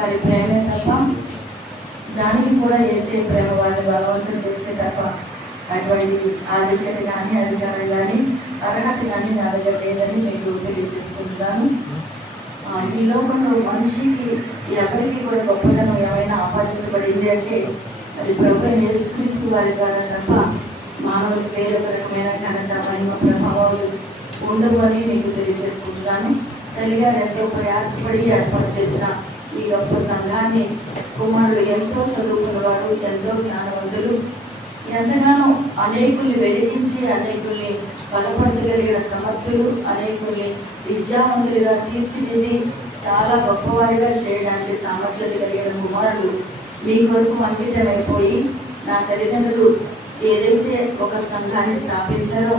వారి ప్రేమే తప్ప దానికి కూడా వేసే ప్రేమ వారిని బలవంతం చేస్తే తప్ప అటువంటి ఆధిక్యత కానీ అధికారం కానీ అర్హత కానీ నా దగ్గర లేదని మీకు తెలియజేసుకుంటున్నాను. ఈ లోకంలో మనిషికి ఎవరికి కూడా గొప్పతనం ఏమైనా ఆపాదించబడింది అంటే అది ప్రభు యేసుక్రీస్తు వారి ద్వారా తప్ప మానవులకు వేరే రకమైన ఘనత మహిమ ప్రభావాలు ఉండవు అని మీకు తెలియజేసుకుంటున్నాను. తల్లిగారు ఎంతో ప్రయాసపడి ఏర్పాటు చేసిన ఈ గొప్ప సంఘాన్ని కుమారుడు ఎంతో చదువుకున్నవాడు, ఎంతో జ్ఞానవంతులు, ఎంతగానో అనేకుల్ని వెలిగించి అనేకుల్ని బలపరచగలిగిన సమర్థులు, అనేకుల్ని విద్యావంతులుగా తీర్చిదిద్ది చాలా గొప్పవారిగా చేయడానికి సామర్థ్యం కలిగిన కుమారుడు మీ కొరకు అంకితమైపోయి నా తల్లిదండ్రులు ఏదైతే ఒక సంఘాన్ని స్థాపించారో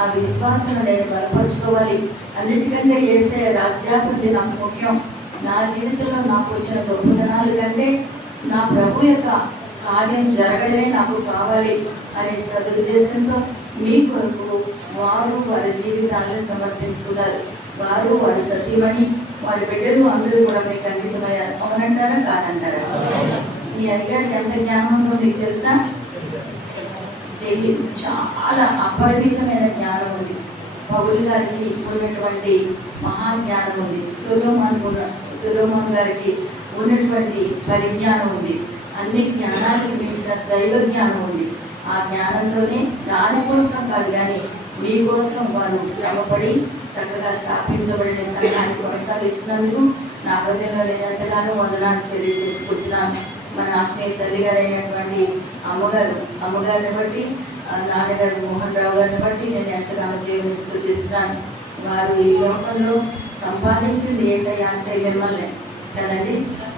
ఆ విశ్వాసం నేను బలపరుచుకోవాలి. అన్నిటికంటే చేసే రాజ్యాభివృద్ధి నాకు ముఖ్యం. నా జీవితంలో నాకు వచ్చిన గొప్పతనాలు కంటే నా ప్రభు యొక్క కార్యం జరగడమే నాకు కావాలి అనే సదుద్దేశంతో మీ కొరకు వారు వారి జీవితాలను సమర్పించుకున్నారు. వారు వారి సతీమణి వారి బిడ్డలు అందరూ కూడా మీకు అంకితమయ్యారు. అవునంటారా కాదంటారా? మీ అయ్యారికి ఎంత జ్ఞానం ఉందో మీకు తెలుసా? తెలియదు. చాలా అపరిమితమైన జ్ఞానం ఉంది. పౌలు గారికి ఉన్నటువంటి మహాజ్ఞానం ఉంది. సొలొమోను గారికి ఉన్నటువంటి పరిజ్ఞానం ఉంది. అన్ని జ్ఞానాలకు మించిన దైవ జ్ఞానం ఉంది. ఆ జ్ఞానంతోనే దానికోసం కాదు కానీ మీకోసం వారు శ్రమపడి చక్కగా స్థాపించబడిన సంఘాన్ని కొనసాగిస్తున్నందుకు నా హృదయంలో ఎంతగానో వందనాన్ని తెలియజేసుకుంటున్నాను. మన ఆత్మీయ తల్లిగారైనటువంటి అమ్మగారిని బట్టి, నాన్నగారు మోహన్ రావు గారిని బట్టి నేను ఎంతగానో దేవుని స్తుతిస్తున్నాను. వారు ఈ లోకంలో సంపాదించింది ఏంటయ్యా అంటే మిమ్మల్ని కదండి.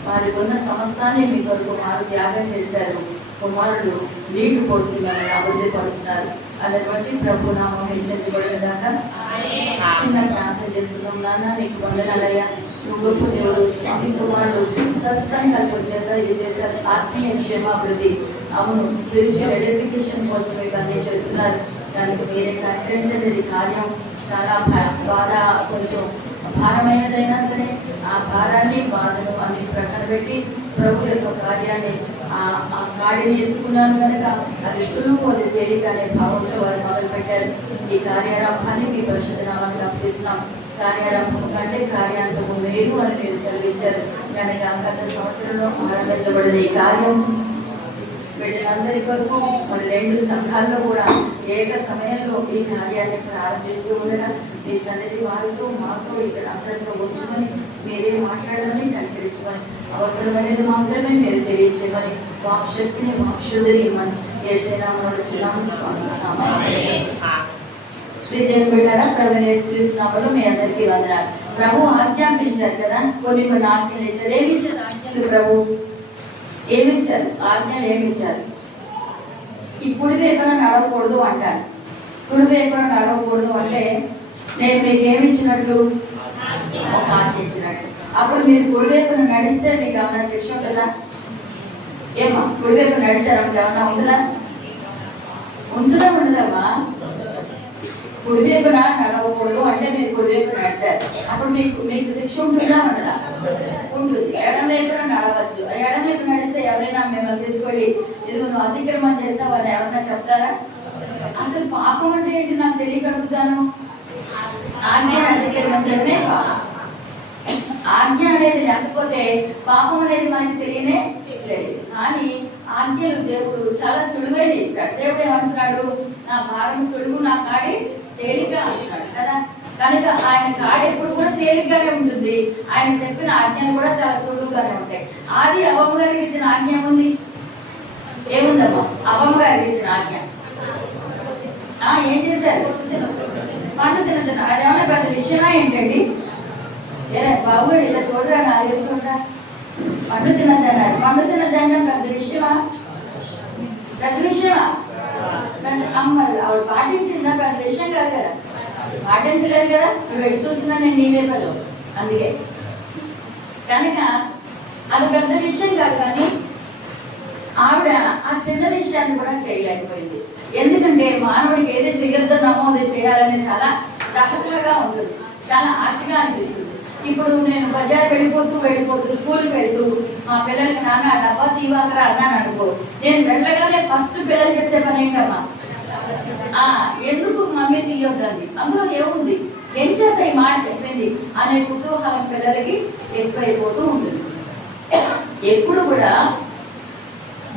వారికి ఉన్న సమస్తాన్ని మీ కొరకు వారు త్యాగం చేశారు. కుమారుడు నీళ్లు పోసి మిమ్మల్ని అభివృద్ధి పరుస్తున్నారు. దాన్ని బట్టి ప్రభు నామం హెచ్చరించబడిన దాకా చిన్న ప్రార్థన చేసుకున్నాం. నాన్న నీకు వందనాలయ్యా, నువ్వు గొప్ప దేవుడు. స్వామి కుమారుడు సత్సంకల్పం చేత ఇది చేశారు. ఆత్మీయ క్షేమాభివృద్ధి, అవును, స్పిరిచువల్ ఎడిఫికేషన్ కోసం ఇవన్నీ చేస్తున్నారు. దానికి మీరే కనికరించండి. కార్యం చాలా బాధ, కొంచెం భారమైనదైనా సరే ఆ భారాన్ని బాధను అన్ని ప్రక్కన పెట్టి ప్రభు యొక్క కార్యాన్ని ఆ కాడిని ఎత్తుకున్నాను కనుక అది సులువు, అది తేలిక అనే భావంతో వారు మొదలుపెట్టారు. ఈ కార్యారంభాన్ని మీ పరిశుద్ధ నామాన్ని అర్పిస్తున్నాం. కార్యారంభం కంటే కార్యాంతము మేలు అని మీరు సెలవించారు కనుక గత సంవత్సరంలో ఆరంభించబడిన ఈ కార్యం వీళ్ళందరి కొరకు మరి 2 సంఘాల్లో కూడా ఏక సమయంలో ఈ కార్యాన్ని ప్రారంభిస్తూ ఉండగా మీ సన్నిధి వారితో మాతో ఇక్కడ అందరితో వచ్చమని మీరే మాట్లాడమని కనికరించమని అవసరమైనది మాత్రమే మీరు తెలియచేయమని వాక్ శక్తిని వాక్షుద్ధిని ఇవ్వమని ఏసైనా చిన్నాము స్వామి. శ్రీదేవి బిడ్డారా, ప్రభు యేసుక్రీస్తు నామములో మీ అందరికీ వందనాలు. ప్రభు ఆజ్ఞాపించారు కదా, కొన్ని ఆజ్ఞలు ఇచ్చారు. ఏమి ఇచ్చారు ఆజ్ఞలు? ప్రభు ఏమిచ్చారు ఆజ్ఞలు? ఏమిచ్చారు? ఈ కుడి వైపున నడవకూడదు అంటారు. కుడి వైపున నడవకూడదు అంటే నేను మీకు ఏమిచ్చినట్లు? ఒక ఆజ్ఞ ఇచ్చినట్లు. అప్పుడు మీరు కుడి వైపున నడిస్తే మీకు ఏమన్నా శిక్ష ఉంటుందా? ఏమా కుడి వైపు నడిచారా? ఏమన్నా ఉంటుందా? ఉండదమ్మా. కుడివైపున నడవకూడదు అంటే మీరు కుడివైపు నడిచారు. అప్పుడు మీకు శిక్ష ఉంటుందా? ఉండదా? ఉంటుంది. ఎడం వైపున నడవచ్చు. ఎడం వైపు నడిస్తే ఎవరైనా మిమ్మల్ని తీసుకొని ఇది నువ్వు అతిక్రమం చేస్తావు అని ఎవరైనా చెప్తారా? అసలు పాపం అంటే ఏంటి నాకు తెలియగలుగుతాను. ఆజ్ఞ అతిక్రమించడమే పాపం. ఆజ్ఞ అనేది లేకపోతే పాపం అనేది మనకి తెలియనే లేదు. కానీ ఆజ్ఞలు దేవుడు చాలా సులువైన ఇస్తాడు. దేవుడు ఏమంటున్నాడు? నా భారం సులువు, నా కాడి తేలిగ్గా అంటున్నాడు కదా. కనుక ఆయన కాడి ఎప్పుడు కూడా తేలిగ్గానే ఉంటుంది. ఆయన చెప్పిన ఆజ్ఞలు కూడా చాలా సులువుగానే ఉంటాయి. ఆది అవ్వమ్మ గారికి ఇచ్చిన ఆజ్ఞ ఏముంది? ఏముందమ్మా? అవ్వమ్మ గారికి ఇచ్చిన ఆజ్ఞ ఏం చేశారు? పండు తినద్దు. అదేమన్నా పెద్ద విషయమా ఏంటండి? బాబు ఇలా చూడరా, నా ఏం చూడరా, పండు తినద్దు అన్నాడు. పండు తినద్దు అన్నా పెద్ద విషయమా? పెద్ద విషయమా? అమ్మ ఆవిడ పాటించిందా? పెద్ద విషయం కాదు కదా. పాటించలేదు కదా. నువ్వు ఎటు చూసినా నేను నీవే పలు. అందుకే కనుక అది పెద్ద విషయం కాదు. కానీ ఆవిడ ఆ చిన్న విషయాన్ని కూడా చేయలేకపోయింది. ఎందుకంటే మానవుడికి ఏది చేయొద్దన్నామో అది చేయాలని చాలా తహతహగా ఉంటుంది, చాలా ఆశగా అనిపిస్తుంది. ఇప్పుడు నేను బజార్ వెళ్ళిపోతూ స్కూల్కి వెళ్తూ మా పిల్లలకి నాన్న డబ్బా తీవాకరా అన్నాను అనుకో, నేను వెళ్ళగానే ఫస్ట్ పిల్లలు చేసే పని ఏంటమ్మా, ఎందుకు మమ్మీ తీయొద్దండి, అందులో ఏముంది, ఏం చేత ఈ మాట చెప్పింది అనే కుతూహలం పిల్లలకి ఎక్కువైపోతూ ఉంటుంది. ఎప్పుడు కూడా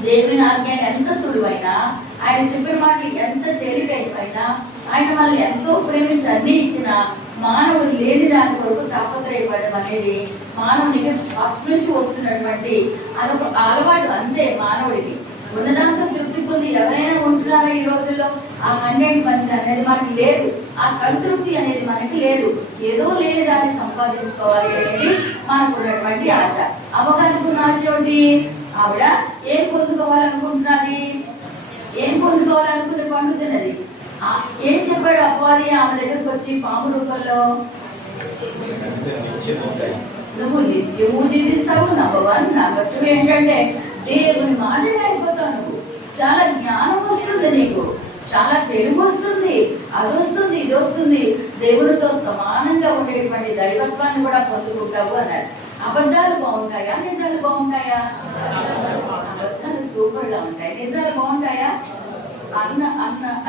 దేవుని ఆజ్ఞ ఎంత సులువైనా, ఆయన చెప్పిన మాటలు ఎంత తేలికైపోయినా, ఆయన మనల్ని ఎంతో ప్రేమించి అన్ని ఇచ్చిన మానవుడు లేని దాని కొరకు తాపత్రయపడడం అనేది మానవునికి ఫస్ట్ నుంచి వస్తున్నటువంటి అదొక అలవాటు అంతే. మానవుడికి ఉన్నదాంతో తృప్తి పొంది ఎవరైనా ఉంటున్నారా ఈ రోజుల్లో? ఆ 100% అనేది మనకి లేదు, ఆ సంతృప్తి అనేది మనకి లేదు. ఏదో లేని దాన్ని సంపాదించుకోవాలి అనేది మనకు ఉన్నటువంటి ఆశ. అమ్మగారికి ఆశ ఏంటి? ఆవిడ ఏం పొందుకోవాలనుకుంటున్నది, ఏం పొందుకోవాలనుకుని పండుతున్నది. ఏం చెప్పాడు అపవాది ఆమె దగ్గరకు వచ్చి పాము రూపంలో? నువ్వు నిత్యము జీవిస్తావు, నంబర్ 1. నంబర్ 2 ఏంటంటే దేవుని మాదిరిగా అయిపోతావు. నువ్వు చాలా జ్ఞానం వస్తుంది, నీకు చాలా తెలుగు వస్తుంది, అది వస్తుంది, ఇది వస్తుంది, దేవుడితో సమానంగా ఉండేటువంటి దైవత్వాన్ని కూడా పొందుకుంటావు అన్నారు. అబద్ధాలు బాగుంటాయా, నిజాలు బాగుంటాయా? అబద్ధాలు సూపర్గా ఉంటాయి, నిజాలు బాగుంటాయా? అన్న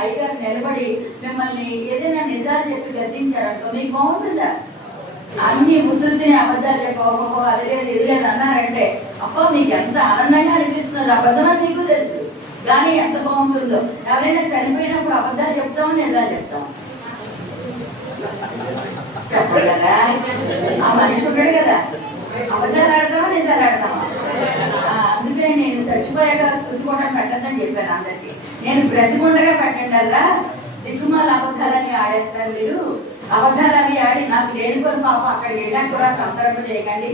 అయ్యగారు నిలబడి మిమ్మల్ని ఏదైనా నిజాలు చెప్పి గద్దించారనుకో, మీకు బాగుంటుందా? అన్ని బుద్ధులు తినే అబద్ధాలు చెప్పకపో అది లేదు ఇది లేదు అన్నారంటే అప్ప మీకు ఎంత ఆనందంగా అనిపిస్తున్నది. అబద్ధం అని మీకు తెలుసు, కానీ ఎంత బాగుంటుందో. ఎవరైనా చనిపోయినప్పుడు అబద్ధాలు చెప్తామో నిజాలు చెప్తాం? చెప్పడు కదా, ఆ మనిషి ఉంటాడు కదా. అబద్ధాలు ఆడతామా నిజాలు ఆడతామా? అందుకే నేను చచ్చిపోయాక స్థుతికోవడం పెట్టద్దని చెప్పాను అందరికి. నేను బ్రతికుండగా పెట్టండి, దిక్కుమాల అబద్ధాలని ఆడేస్తారు మీరు. అబద్ధాలు అవి ఆడి నాకు లేనిపోయి పాపం అక్కడికి వెళ్ళాక కూడా సంతర్పణ చేయకండి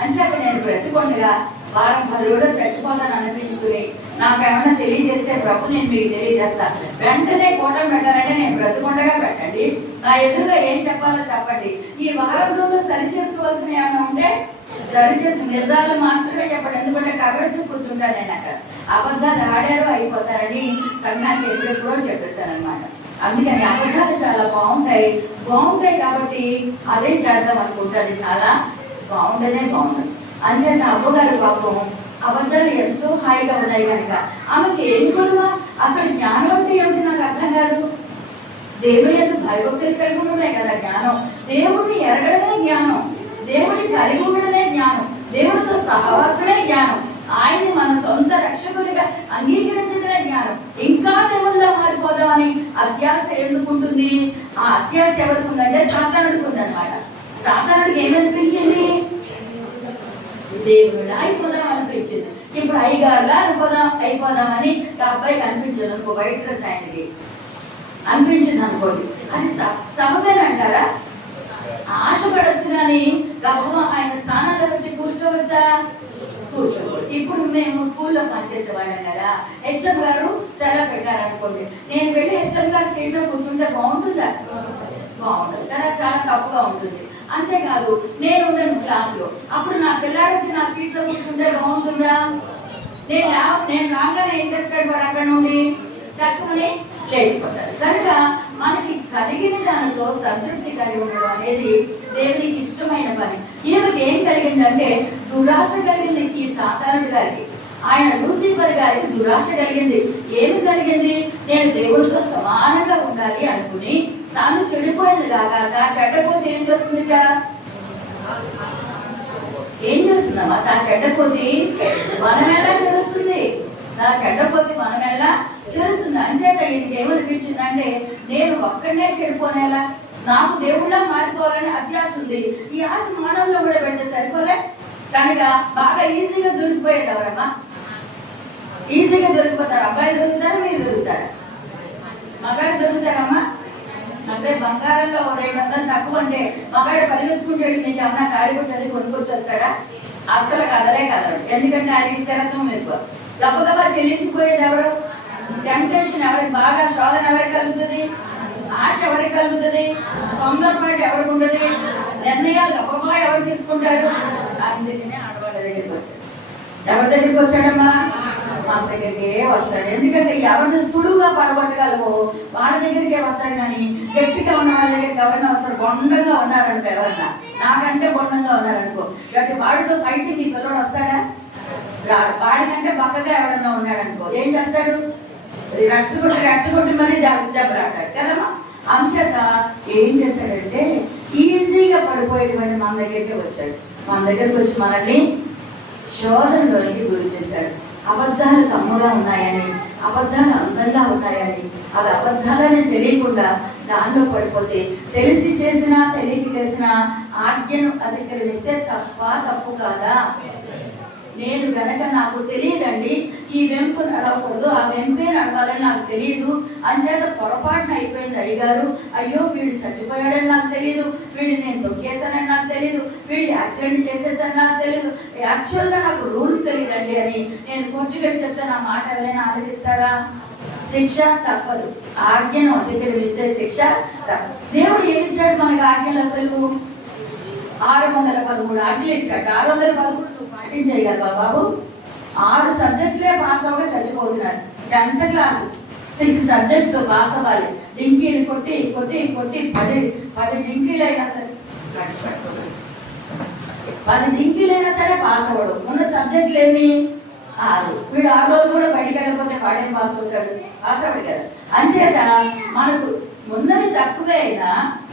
అని చెప్పి నేను బ్రతికుండగా వారం 10 రోజులు చచ్చిపోతాను అనిపించుకుని నాకేమన్నా తెలియజేస్తే ప్రభు నేను మీకు తెలియజేస్తాను. వెంటనే కూటమి పెట్టాలంటే నేను బ్రతికుండగా పెట్టండి, నా ఎదురుగా ఏం చెప్పాలో చెప్పండి. ఈ వారం రోజులు సరి చేసుకోవాల్సిన ఏమైనా ఉంటే సరి చేసి నిజాలు మాత్రమే చెప్పండి. ఎందుకంటే కవరేజ్ కూర్చుంటాను నేను అక్కడ. అబద్ధాలు ఆడారు అయిపోతారని సంఘానికి ఎప్పుడెప్పుడో చెప్పేశాను అనమాట. అందుకని అబద్ధాలు చాలా బాగుంటాయి కాబట్టి అదే చేద్దాం అనుకుంటుంది. చాలా బాగుంటుంది. అంచేత అమ్మగారు పాపం అబద్ధాలు ఎంతో హాయిగా ఉన్నాయి కనుక ఆమెకి ఏం కొనుమా, అసలు జ్ఞానం అంటే ఏమిటి నాకు అర్థం కాదు. దేవుని యొక్క భయభక్తులు కలిగి ఉండడమే కదా జ్ఞానం, దేవుడిని ఎరగడమే జ్ఞానం, దేవుడిని కలిగి ఉండడమే జ్ఞానం, దేవుడితో సహవాసమే జ్ఞానం, ఆయన్ని మన సొంత రక్షకుడిగా అంగీకరించడమే జ్ఞానం. ఇంకా దేవుళ్ళ మారిపోదామని అత్యాశ ఎందుకుంటుంది? ఆ అత్యాశ ఎవరికి ఉందంటే సాతానుడికి ఉందన్నమాట. సాతానుడికి ఏమనిపించింది? దేవుడు అయిపోదాం అనిపించింది. ఇప్పుడు అయ్యగారులా అయిపోదామని అబ్బాయికి అనిపించదు అనుకో, వైట్ డ్రెస్ ఆయనకి అనిపించింది అనుకోండి, అది సబమేనంటారా? ఆశపడచ్చు కానీ గర్భం ఆయన స్థానంలో వచ్చి కూర్చోవచ్చా? కూర్చోకూడదు. ఇప్పుడు మేము స్కూల్లో పనిచేసేవాళ్ళం కదా, హెచ్ఎం గారు సెలవు పెట్టారనుకోండి, నేను వెళ్ళి హెచ్ఎం గారు సీట్లో కూర్చుంటే బాగుంటుందా? బాగుంటుంది కదా, చాలా తప్పుగా ఉంటుంది. అంతేకాదు నేను ఉండను క్లాసులో, అప్పుడు నా పిల్లాడు వచ్చి నా సీట్లో కూర్చుంటే బాగుంటుందా? నేను రాగానే ఏం చేస్తాడు వాడు అక్కడ నుండి తక్కువని లేచిపోతాడు. కనుక మనకి కలిగిన దానితో సంతృప్తి కలిగి ఉండడం అనేది దేవునికి ఇష్టమైన పని. ఈమెకి ఏం కలిగిందంటే దురాశ కలిగింది. ఈ సాతానుడి గారికి, ఆయన లూసిఫర్ గారికి దురాశ కలిగింది. ఏమి కలిగింది? నేను దేవుడితో సమానంగా ఉండాలి అనుకుని తాను చెడిపోయింది కాక చెడ్డపోతే ఏం చేస్తుందిట? ఏం చేస్తుందమ్మా? తా చెడ్డపోతే మనమెల్లా తెలుస్తుంది, నా చెడ్డపోతే మనమెల్లా తెలుస్తుంది. అంచేత ఈయనకి ఏమనిపించిందంటే నేను ఒక్కడనే చెడిపోనేలా, నాకు దేవుళ్ళ మారిపోవాలని అత్యాశ ఉంది. ఈ ఆశ మానవుల్లో కూడా పెడితే సరిపోలే కనుక బాగా ఈజీగా దొరికిపోయేది ఎవరమ్మా? ఈజీగా దొరికిపోతారు. అబ్బాయి దొరుకుతారా, మీరు దొరుకుతారా? మగాడు దొరుకుతారమ్మా? అంటే బంగారంలో 200 తక్కువ అంటే మగాడు పరిగెత్తుకుంటే మీకు ఏమన్నా కాడిపుట్టది కొనుక్కొచ్చి వస్తాడా? అస్సలు కదలే కదడు. ఎందుకంటే ఆయనకి స్థిరత్వం ఎక్కువ. గబగబా చెల్లించిపోయేది ఎవరు? టెంప్టేషన్ ఎవరికి బాగా, శోధన ఎవరికి కలుగుతుంది, ఆశ ఎవరికి కలుగుతుంది, తొందరపాటు ఎవరికి ఉండదు, నిర్ణయాలు గబగబా ఎవరు తీసుకుంటారు? అందుకనే ఆడవాళ్ళ దగ్గరికి వచ్చాడు. ఎవరి దగ్గరికి వచ్చాడమ్మా? మన దగ్గరికే వస్తాడు. ఎందుకంటే ఎవరిని సులువుగా పడగొట్టగలవో వాళ్ళ దగ్గరికే వస్తాడు. కానీ గట్టిగా ఉన్న వాళ్ళ దగ్గరికి ఎవరైనా వస్తారు. బొండంగా ఉన్నారనుకో, ఎవరన్నా నాకంటే బొండంగా ఉన్నారనుకో, కాబట్టి వాడితో ఫైటింగ్ నీ పిల్లడు వస్తాడా? రాడు. వాడికంటే పక్కగా ఎవరన్నా ఉన్నాడనుకో ఏం చేస్తాడు? రెచ్చగొట్టి మరీ దెబ్బలాడతాడు కదమ్మా. అంచేత ఏం చేశాడంటే ఈజీగా పడిపోయేటువంటి మన దగ్గరికి వచ్చాడు. మన దగ్గరికి వచ్చి మనల్ని శోధనలోకి గురి చేశాడు. అబద్ధాలు కమ్మగా ఉన్నాయని, అబద్ధాలు అందంగా ఉన్నాయని, అది అబద్ధాలని తెలియకుండా దానిలో పడిపోతే తెలిసి చేసినా తెలియక చేసినా ఆజ్ఞను అతిక్రమిస్తే తప్పు కాదా? నేను గనక నాకు తెలియదండి ఈ వెంపు నడవకూడదు, ఆ వెంపే నడవాలని నాకు తెలియదు, అంచేత పొరపాటున అయిపోయింది అయ్యగారు, అయ్యో వీడు చచ్చిపోయాడని నాకు తెలియదు, వీడిని నేను తొక్కేశానని నాకు తెలియదు, వీడి యాక్సిడెంట్ చేసేసాను నాకు తెలియదు, యాక్చువల్గా నాకు రూల్స్ తెలియదండి అని నేను కొట్టుకెళ్ళి చెప్తే నా మాట ఎవరైనా ఆలోచిస్తారా? శిక్ష తప్పదు. ఆజ్ఞను అతిక్రమిస్తే శిక్ష తప్పదు. దేవుడు ఏమిచ్చాడు మనకి ఆజ్ఞలు? అసలు 613 ఆజ్ఞలు ఇచ్చాడు. 613 నువ్వు పాటించేయగలవా బాబు? 6 సబ్జెక్టులే పాస్ అవ్వగా చచ్చిపోతున్నారు. 10th క్లాస్ 6 సబ్జెక్ట్స్ పాస్ అవ్వాలి. డింకీలు కొట్టి 10 డింకీలైనా సరే 10 డింకీలైనా సరే పాస్ అవ్వడు. ఉన్న సబ్జెక్టులు ఎన్ని? 6. వీడు 6 రోజులు కూడా బయటికి వెళ్ళకపోతే వాడేం పాస్ అవుతాడు? పాస్ అవ్వడు కదా. అంచేత మనకు ఉన్నది తక్కువే అయినా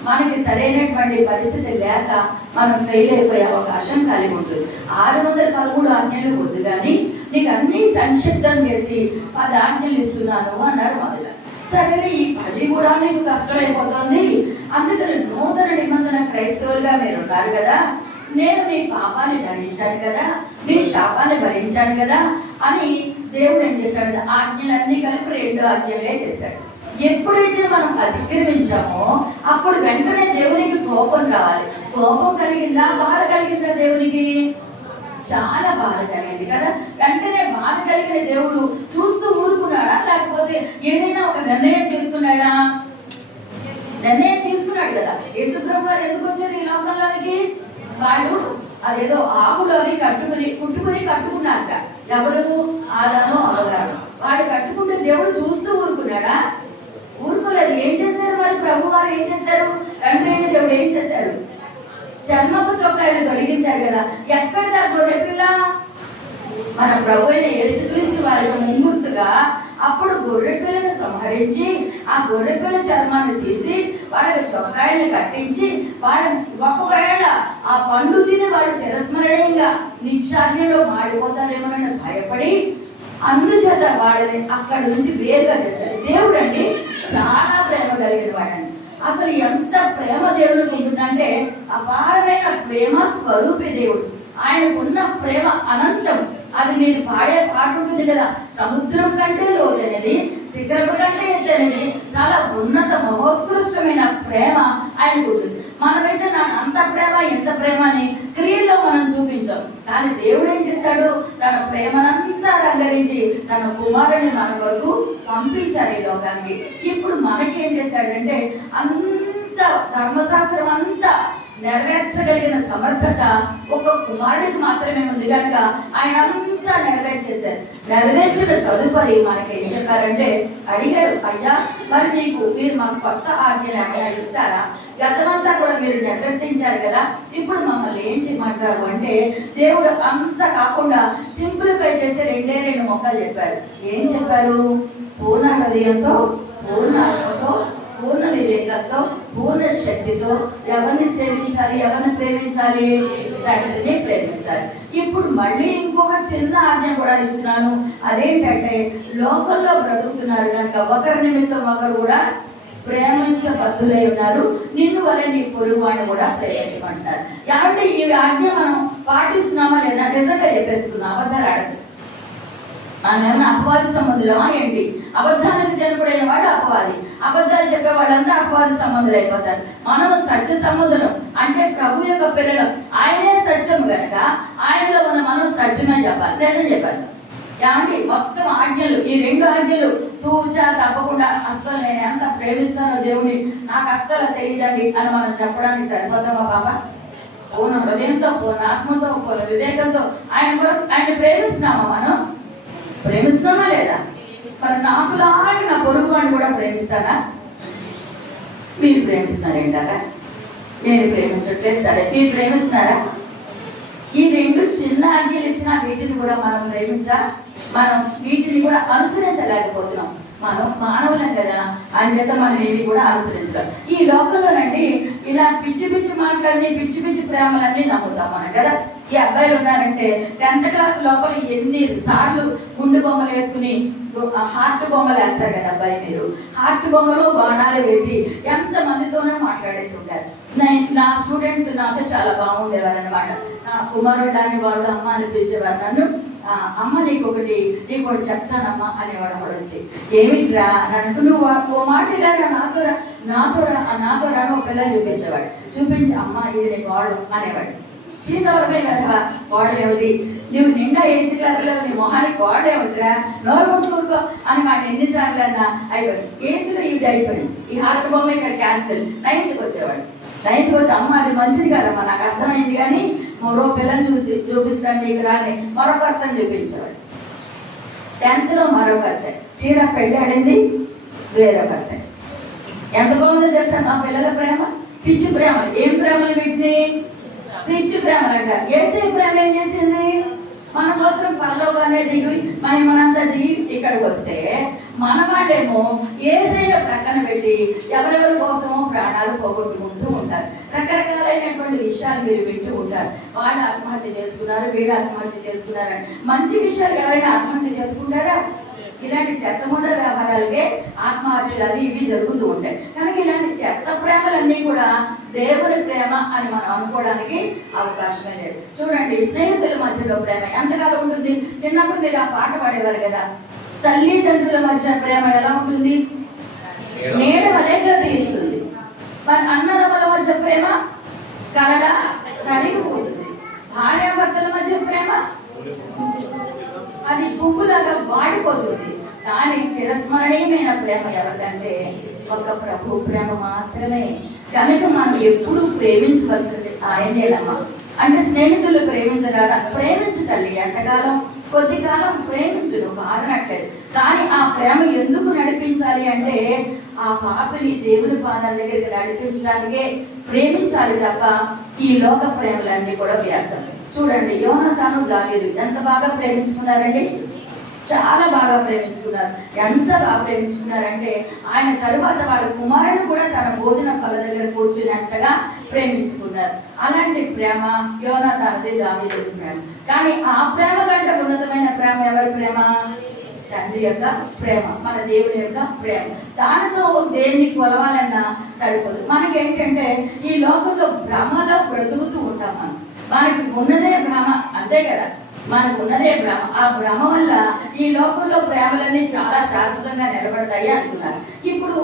మనకి సరైనటువంటి పరిస్థితి లేక మనం ఫెయిల్ అయిపోయే అవకాశం కలిగి ఉంటుంది. 613 ఆజ్ఞలు వద్దు కానీ నీకు అన్ని సంక్షిప్తం చేసి 10 ఆజ్ఞలు ఇస్తున్నాను అన్నారు మొదట. సరే ఈ 10 కూడా మీకు కష్టమైపోతుంది, అందుకని నూతన నిబంధన క్రైస్తవులుగా మీరు ఉన్నారు కదా, నేను మీ పాపాన్ని భరించాను కదా, మీ శాపాన్ని భరించాను కదా అని దేవుడు ఏం చేశాడు? ఆజ్ఞలన్నీ కలిపి 2 ఆజ్ఞలే చేశాడు. ఎప్పుడైతే మనం అతిక్రమించామో అప్పుడు వెంటనే దేవునికి కోపం రావాలి. కోపం కలిగిందా? బాధ కలిగిందా? దేవునికి చాలా బాధ కలిగింది కదా. వెంటనే బాధ కలిగిన దేవుడు చూస్తూ ఊరుకున్నాడా? లేకపోతే ఏదైనా ఒక నిర్ణయం తీసుకున్నాడా? నిర్ణయం తీసుకున్నాడు కదా. యేసుప్రభు వారు ఎందుకు వచ్చారు ఈ లోకంలోనికి? వాళ్ళు అదేదో ఆకులు అవి కట్టుకున్నాక ఎవరు? ఆదాము అవ్వగారు. వాళ్ళు కట్టుకుంటే దేవుడు చూస్తూ ఊరుకున్నాడా? ఊరుకోలేదు. ఏం చేశారు మరి? ప్రభు వారు ఏం చేశారు? వెంటనే దేవుడు ఏం చేశారు? చర్మపు చొక్కాయలు తొలగించారు కదా. ఎక్కడిదా గొర్రెపిల్ల? మన ప్రభు అయిన యేసుక్రీస్తు వారికి ముంగుర్తుగా అప్పుడు గొర్రెపిల్లను సంహరించి ఆ గొర్రెపిల్ల చర్మాన్ని తీసి వాళ్ళకి చొక్కాయలు కట్టించి వాళ్ళని ఒకవేళ ఆ పండు తిని వాళ్ళు చిరస్మరణీయంగా నిశ్చార్యంలో మాడిపోతారేమోనని భయపడి అందుచేత వాళ్ళని అక్కడి నుంచి వేరుగా చేశారు. దేవుడు అండి చాలా ప్రేమ కలిగిన వాడండి. అసలు ఎంత ప్రేమ దేవుడికి ఉంటుందంటే అపారమైన ప్రేమ స్వరూపి దేవుడు. ఆయనకున్న ప్రేమ అనంతం. అది మీరు పాడే పాట ఉంటుంది కదా, సముద్రం కంటే లోతైనది, శిఖరము కంటే ఎత్తైనది, చాలా ఉన్నత మహోత్కృష్టమైన ప్రేమ ఆయనకు ఉంటుంది. మనమైతే నాకు అంత ప్రేమ ఇంత ప్రేమ అని క్రియల్లో మనం చూపించాం. కానీ దేవుడు ఏం చేశాడు? తన ప్రేమనంతా రంగరించి తన కుమారుని మన వరకు పంపించాడు ఈ లోకానికి. ఇప్పుడు మనకేం చేశాడంటే అంత ధర్మశాస్త్రం అంతా నెరవేర్చగలిగిన సమర్థత ఒక కుమారుడికి మాత్రమే ఉంది కనుక ఆయన అంతా నెరవేర్చేశారు. నెరవేర్చిన తదుపరి మనకి ఏం చెప్పారంటే అడిగారు, అయ్యా మరి మీరు మాకు కొత్త ఆజ్ఞలు ఏమైనా ఇస్తారా? గతమంతా కూడా మీరు నెరవేర్తించారు కదా, ఇప్పుడు మమ్మల్ని ఏం చేయమంటారు అంటే దేవుడు అంతా కాకుండా సింప్లిఫై చేసి 2 మొక్కలు చెప్పారు. ఏం చెప్పారు? పూర్ణ హృదయంతో, పూర్ణ ఆత్మతో, పూర్ణ వివేకంతో, పూర్ణ శక్తితో ఎవరిని సేవించాలి? ఎవరిని ప్రేమించాలి? తండ్రిని ప్రేమించాలి. ఇప్పుడు మళ్ళీ ఇంకొక చిన్న ఆజ్ఞ కూడా ఇస్తున్నాను. అదేంటంటే లోకంలో బ్రతుకుతున్నారు కనుక ఒకరి నిమిత్తం ఒకరు కూడా ప్రేమించబద్దులై ఉన్నారు. నిన్ను వల్ల నీ పొరుగువాడిని కూడా ప్రేమించమంటారు. కాబట్టి ఈ ఆజ్ఞ మనం పాటిస్తున్నామా లేదా? నిజంగా చెప్పేసుకున్నాం. అబద్ధాలు ఆడదు. ఏమన్నా అపవాది సంబంధులమా ఏంటి? అబద్ధానికి జనకుడైన వాడు అపవాది. అబద్ధాలు చెప్పే వాళ్ళంతా అపవాది సంబంధులు అయిపోతారు. మనము సత్య సంబంధులం అంటే ప్రభు యొక్క పిల్లలం. ఆయనే సత్యం కనుక ఆయనలో మనం సత్యమే చెప్పాలి, నిజం చెప్పాలి. ఏమండి మొత్తం ఆజ్ఞలు, ఈ 2 ఆజ్ఞలు తూచా తప్పకుండా అస్సలు నేను ఎంత ప్రేమిస్తానో దేవుడిని నాకు అస్సలు తెలియదండి అని మనం చెప్పడానికి సరిపోతామా బాబా? పూర్ణ హృదయంతో, పూర్ణ ఆత్మతో, పూర్ణ వివేకంతో ఆయన ప్రేమిస్తున్నామా మనం? ప్రేమిస్తున్నామా లేదా? మరి నాకులాగా నా పొరుగు వాడిని కూడా ప్రేమిస్తానా? మీరు ప్రేమిస్తున్నారేంటారా? నేను ప్రేమించట్లేదు. సరే, మీరు ప్రేమిస్తున్నారా? ఈ రెండు చిన్న ఆజ్ఞలు ఇచ్చిన వీటిని కూడా మనం మనం వీటిని కూడా అనుసరించలేకపోతున్నాం. మనం మానవులం కదా, చేత మనం ఏవి కూడా అనుసరించలేం. ఈ లోకంలోనండి ఇలా పిచ్చి పిచ్చి మాటలన్నీ, పిచ్చి పిచ్చి ప్రేమలన్నీ నమ్ముతాం మనం కదా. ఈ అబ్బాయిలు ఉన్నారంటే 10th క్లాస్ లోపల ఎన్ని సార్లు గుండు బొమ్మలు వేసుకుని హార్ట్ బొమ్మలు వేస్తారు కదా అబ్బాయి. మీరు హార్ట్ బొమ్మలో బాణాలు వేసి ఎంతమందితోనో మాట్లాడేసి ఉంటారు. నా స్టూడెంట్స్ నాతో చాలా బాగుండేవారు అనమాట. నా కుమారుడు అని వాళ్ళు అమ్మ అనిపించేవారు నన్ను. అమ్మ నీకు చెప్తానమ్మా అనేవాడు. అప్పుడు వచ్చి ఏమిట్రా నన్ను నువ్వు ఓ మాట ఇలాగా నాతో రాను ఒక పిల్ల చూపించేవాడు. చూపించి అమ్మ ఇది నీ గోడ అనేవాడు. చిన్నవరమే కదా గోడ ఏమిటి, నువ్వు నిండా 8th క్లాసులో నీ మొహానికి గోడ ఏమిటిరా, నోరు మూసుకో అని మాట ఎన్నిసార్లు అన్నా అయిపోయింది. 8th ఇది అయిపోయింది. ఈ హార్ట్ బొమ్మ ఇక్కడ క్యాన్సిల్. 9th వచ్చేవాడు. 9th వచ్చి అమ్మ అది మంచిది కదమ్మా నాకు అర్థమైంది కానీ మరో పిల్లని చూపిస్తాను నీకు రాని మరొక అర్థం చూపించేవాడు. 10th మరొక అర్థం. చీర పెళ్ళాడింది వేరొక అర్థం. ఎంత బాగుందో తెలుసా మా పిల్లల ప్రేమ? పిచ్చి ప్రేమలు. ఏం ప్రేమలు వీటిని? పిచ్చి ప్రేమలు అంటారు. యేసయ్య ప్రేమ ఏం చేసింది? మన కోసం పరలోకానే దిగి మనంతా దిగి ఇక్కడికి వస్తే మన వాళ్ళేమో యేసయ్య ప్రక్కన పెట్టి ఎవరెవరి కోసమో ప్రాణాలు పోగొట్టుకుంటూ ఉంటారు. రకరకాలైనటువంటి విషయాలు మీరు వింటూ ఉంటారు. వాళ్ళు ఆత్మహత్య చేసుకున్నారు, వీళ్ళు ఆత్మహత్య చేసుకున్నారని. మంచి విషయాలు ఎవరైనా ఆత్మహత్య చేసుకుంటారా? ఇలాంటి చెత్తముండ వ్యవహారాలకే ఆత్మహత్యలు అవి ఇవి జరుగుతూ ఉంటాయి. కనుక ఇలాంటి చెత్త ప్రేమలన్నీ కూడా దేవుని ప్రేమ అని మనం అనుకోవడానికి అవకాశమే లేదు. చూడండి, స్నేహితుల మధ్యలో ప్రేమ ఎంతకాలం ఉంటుంది? చిన్నప్పుడు మీరు ఆ పాట పాడేవారు కదా, తల్లిదండ్రుల మధ్య ప్రేమ ఎలా ఉంటుంది? నీడ వలెగా తీస్తుంది. మరి అన్నదమ్ముల మధ్య ప్రేమ కలగా కరిగిపోతుంది. భార్యాభర్తల మధ్య ప్రేమ అది పువ్వులాగా వాడిపోతుంది. కానీ చిరస్మరణీయమైన ప్రేమ ఎవరికంటే ఒక ప్రభు ప్రేమ మాత్రమే. కనుక మనం ఎప్పుడు ప్రేమించవలసింది ఆయనేనమ్మా. అంటే స్నేహితులు ప్రేమించగలరా? ప్రేమించు తల్లి, ఎంతకాలం? కొద్ది కాలం ప్రేమించును, బాధనట్లేదు. కానీ ఆ ప్రేమ ఎందుకు నడిపించాలి అంటే ఆ పాపని దేవుని పాదాల దగ్గరికి నడిపించడానికే ప్రేమించాలి తప్ప ఈ లోక ప్రేమలన్నీ కూడా వ్యర్థం. చూడండి, యోనాతాను దావీదు ఎంత బాగా ప్రేమించుకున్నారండి? చాలా బాగా ప్రేమించుకున్నారు. ఎంత బాగా ప్రేమించుకున్నారంటే ఆయన తరువాత వాళ్ళ కుమారుడు కూడా తన భోజన పళ్ళ దగ్గర కూర్చునేంతగా ప్రేమించుకున్నారు. అలాంటి ప్రేమ యోనాతానుది, దావీదు ప్రేమ. కానీ ఆ ప్రేమ కంటే ఉన్నతమైన ప్రేమ ఎవరి ప్రేమ? తండ్రి యొక్క ప్రేమ, మన దేవుని యొక్క ప్రేమ. దానితో దేన్ని కొలవాలన్నా సరిపోదు. మనకేంటంటే ఈ లోకంలో భ్రమలో బ్రతుకుతూ ఉంటాం. మనకి ఉన్నదే భ్రమ, అంతే కదా, మనకు ఉన్నదే భ్రమ. ఆ భ్రమ వల్ల ఈ లోకంలో ప్రేమలన్నీ చాలా శాశ్వతంగా నిలబడతాయి అనుకున్నారు. ఇప్పుడు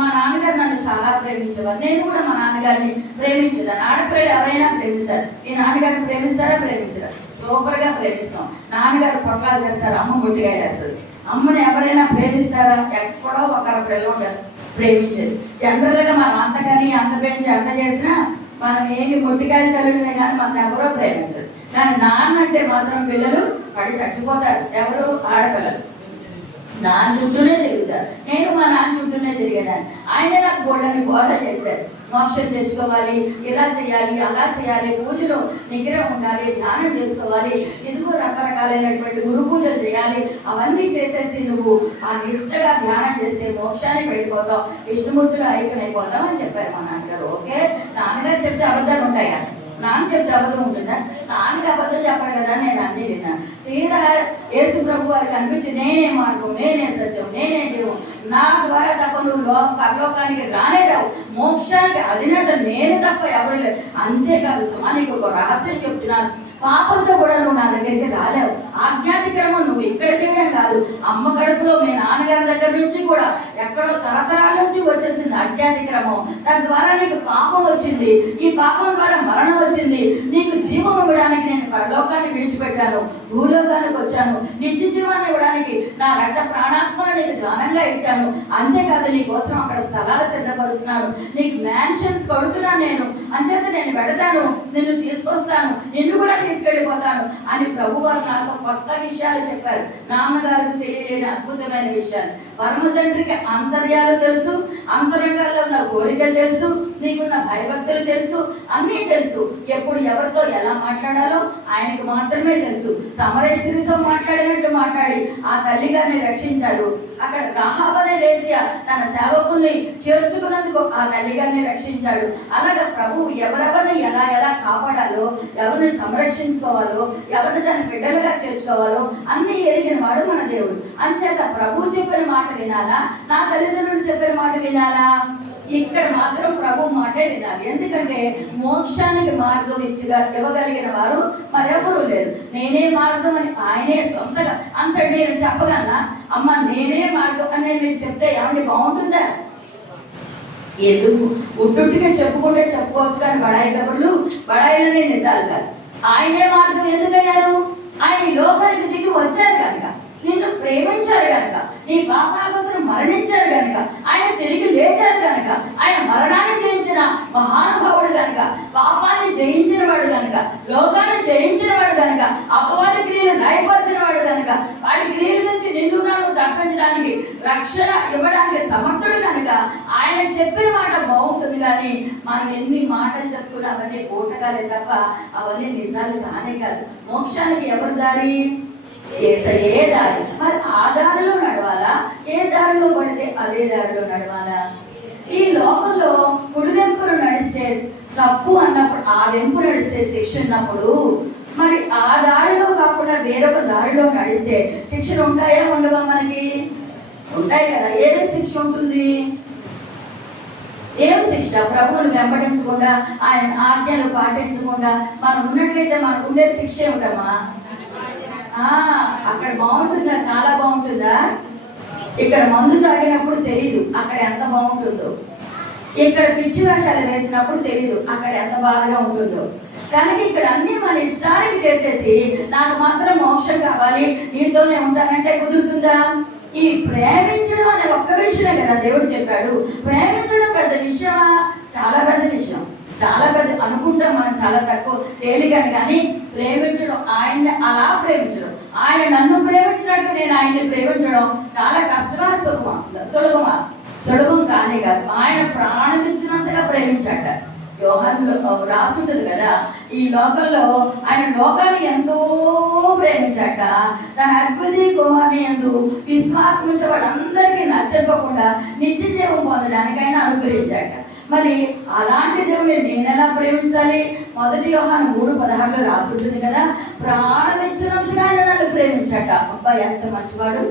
మా నాన్నగారు నన్ను చాలా ప్రేమించేవారు. నేను కూడా మా నాన్నగారిని ప్రేమించేదాన్ని. ఆడపిల్లలు ఎవరైనా ప్రేమిస్తారు. ఈ నాన్నగారిని ప్రేమిస్తారా? ప్రేమించరా? సూపర్గా ప్రేమిస్తాం. నాన్నగారు పొట్లాలు చేస్తారు, అమ్మ ముట్టిగా వేస్తుంది. అమ్మని ఎవరైనా ప్రేమిస్తారా? ఎక్కడో ఒకరి పిల్లలు ఉంటారు ప్రేమించేది. జనరల్గా మనం అంతకని అంత పెంచి అంత చేసినా మనం ఏమి మొట్టికాయలు తల్లుడమే కానీ మనం ఎవరో ప్రేమించరు. కానీ నాన్న అంటే మాత్రం పిల్లలు పడి చచ్చిపోతారు. ఎవరు? ఆడపిల్లలు. నాన్న చుట్టూనే తిరుగుతారు. నేను మా నాన్న చుట్టూనే తిరిగేదాన్ని. ఆయనే నాకు గోడని బోధ చేశారు. మోక్షం తెచ్చుకోవాలి, ఇలా చేయాలి, అలా చేయాలి, పూజలో నిగ్రహం ఉండాలి, ధ్యానం చేసుకోవాలి, ఇదిగో రకరకాలైనటువంటి గురు పూజలు చేయాలి. అవన్నీ చేసేసి నువ్వు ఆ నిష్టగా ధ్యానం చేస్తే మోక్షానికి వెళ్ళిపోతావు, విష్ణుమూర్తిలో ఐక్యమైపోతావు అని చెప్పారు మా నాన్నగారు. ఓకే, నాన్నగారు చెప్తే అబద్ధాలు ఉంటాయా? నాన్న చెప్తే అబద్ధం ఉంటుందా? నాన్నకి అబద్ధం చెప్పాలి కదా, నేను అన్నీ విన్నాను. తీరా యేసు ప్రభు వారికి అనిపించి నేనే మార్గం, నేనే సత్యం, నేనే దేవుడు, నా ద్వారా తప్ప నువ్వు పరలోకానికి రానే రావు, మోక్షానికి అధినేత నేను తప్ప ఎవరు లేదు. అంతేకాదు సుమా, నీకు ఒక రహస్యం చెప్తున్నాను, పాపంతో కూడా నువ్వు నా దగ్గరికి రాలేవు. ఆజ్ఞాతిక్రమం నువ్వు ఇక్కడ చేయడం కాదు, అమ్మ గడుపులో మీ నాన్నగారి దగ్గర నుంచి కూడా ఎక్కడో తరతరాల నుంచి వచ్చేసింది అజ్ఞాతిక్రమం. దాని ద్వారా నీకు పాపం వచ్చింది, ఈ పాపం ద్వారా మరణం వచ్చింది. నీకు జీవం ఇవ్వడానికి నేను పరలోకాన్ని విడిచిపెట్టాను, భూలోకానికి వచ్చాను, నిత్య జీవాన్ని ఇవ్వడానికి నా రక్త ప్రాణాత్మను నీకు దానంగా ఇచ్చాను. అంతేకాదు నీ కోసం అక్కడ స్థలాలు సిద్ధపరుస్తున్నాను, నీకు మ్యాన్షన్స్ కొడుతున్నాను నేను. అంచేత నేను పెడతాను, నిన్ను తీసుకొస్తాను, నిన్ను కూడా తీసుకెళ్ళి వెళ్ళిపోతాను అని ప్రభువారు నాతో కొత్త విషయాలు చెప్పారు. నాన్నగారికి తెలియలేని అద్భుతమైన విషయాలు. పరమ తండ్రికి అంతర్యాలు తెలుసు, అంతరంగాల్లో ఉన్న కోరికలు తెలుసు, నీకున్న భయభక్తులు తెలుసు, అన్నీ తెలుసు. ఎప్పుడు ఎవరితో ఎలా మాట్లాడాలో ఆయనకు మాత్రమే తెలుసు. సమరయ స్త్రీతో మాట్లాడినట్లు మాట్లాడి ఆ తల్లిగారిని రక్షించాడు. అక్కడ రాహాబు అనే వేశ్య తన సేవకుల్ని చేర్చుకున్నందుకు ఆ తల్లిగారిని రక్షించాడు. అలాగే ప్రభువు ఎవరెవరిని ఎలా ఎలా కాపాడాలో, ఎవరిని సంరక్షించుకోవాలో, ఎవరిని తన బిడ్డలుగా చేర్చుకోవాలో అన్నీ ఎరిగిన వాడు మన దేవుడు. అంచేత ప్రభువు చెప్పిన మాట వినాలా, నా తల్లిదండ్రులు చెప్పిన మాట వినాలా? ఇక్కడ మాత్రం ప్రభు మాటే వినాలి. ఎందుకంటే మోక్షానికి మార్గం ఇవ్వగలిగిన వారు మరెవరూ లేరు. నేనే మార్గం అని ఆయనే స్వస్థగా అంత నేను చెప్పగలనా? అమ్మ నేనే మార్గం అని మీరు చెప్తే ఏమండి బాగుంటుందా? ఎందుకు ఉట్టుగా చెప్పుకుంటే చెప్పుకోవచ్చు, కానీ బడాయి కబుర్లు బడాయిలనే నిజాలు కాదు. ఆయనే మార్గం ఎందుకయ్యారు? ఆయన ఈ లోకానికి దిగి వచ్చారు కనుక, నిన్ను ప్రేమించారు కనుక, నీ పాపాల కోసం మరణించారు కనుక, ఆయన తిరిగి లేచారు కనుక, ఆయన మరణాన్ని జయించిన మహానుభావుడు కనుక, పాపాన్ని జయించిన వాడు కనుక, లోకాన్ని జయించిన వాడు కనుక, అపవాది క్రియలు నయపరిచిన వాడు కనుక, వాడి క్రియల నుంచి నిన్ను నన్ను తప్పించడానికి, రక్షణ ఇవ్వడానికి సమర్థుడు కనుక ఆయన చెప్పిన మాట బాగుంటుంది. కానీ మనం ఎన్ని మాటలు చెప్పుకున్నా అవన్నీ పూటకాలే తప్ప అవన్నీ నిజాలు కానే కాదు. మోక్షానికి ఎవరి దారి? యేసయ్యే దారి. మరి ఆ దారిలో నడవాలా, ఏ దారిలో పడితే అదే దారిలో నడవాలా? ఈ లోకంలో కుడి వెంపును నడిస్తే తప్పు అన్నప్పుడు, ఆ వెంపు నడిస్తే శిక్ష ఉన్నప్పుడు, మరి ఆ దారిలో కాకుండా వేరొక దారిలో నడిస్తే శిక్షలు ఉంటాయా ఉండవా? మనకి ఉంటాయి కదా. ఏం శిక్ష ఉంటుంది? ఏం శిక్ష? ప్రభువును వెంబడించకుండా, ఆయన ఆజ్ఞలు పాటించకుండా మనం ఉన్నట్లయితే మనకు ఉండే శిక్ష ఏమిటమ్మా? అక్కడ బాగుంటుందా? చాలా బాగుంటుందా? ఇక్కడ మందు తాగినప్పుడు తెలీదు అక్కడ ఎంత బాగుంటుందో, ఇక్కడ పిచ్చి వేషాలు వేసినప్పుడు తెలీదు అక్కడ ఎంత బాగా ఉంటుందో. కనుక ఇక్కడ అన్ని మన ఇష్టానికి చేసేసి నాకు మాత్రం మోక్షం కావాలి, నీతోనే ఉంటానంటే కుదురుతుందా? ఈ ప్రేమించడం అనే ఒక్క విషయమే కదా దేవుడు చెప్పాడు. ప్రేమించడం పెద్ద విషయమా? చాలా పెద్ద విషయం. చాలా పెద్ద అనుకుంటాం మనం, చాలా తక్కువ తేలికని. కానీ ప్రేమించడం, ఆయన్ని అలా ప్రేమించడం, ఆయన నన్ను ప్రేమించినట్టు నేను ఆయన్ని ప్రేమించడం చాలా కష్టమా సులభమా? సులభం కానే కాదు. ఆయన ప్రాణం ఇచ్చినంతగా ప్రేమించాట. యోహానులో రాసుంటుంది కదా, ఈ లోకంలో ఆయన లోకాన్ని ఎంతో ప్రేమించాట. తన అద్భుతి కుమారుని యందు విశ్వాసం ఉంచే వాళ్ళందరికీ నచ్చకపోకుండా నిత్య జీవం పొందడానికి ఆయన అనుగ్రహించాట. మరి అలాంటి దేవుని నేను ఎలా ప్రేమించాలి? 1 యోహాను 3:16 రాసుంటుంది కదా, ప్రాణం ఇచ్చినందుకు ఆయన నన్ను ప్రేమించాట. అబ్బాయి ఎంత మంచివాడు!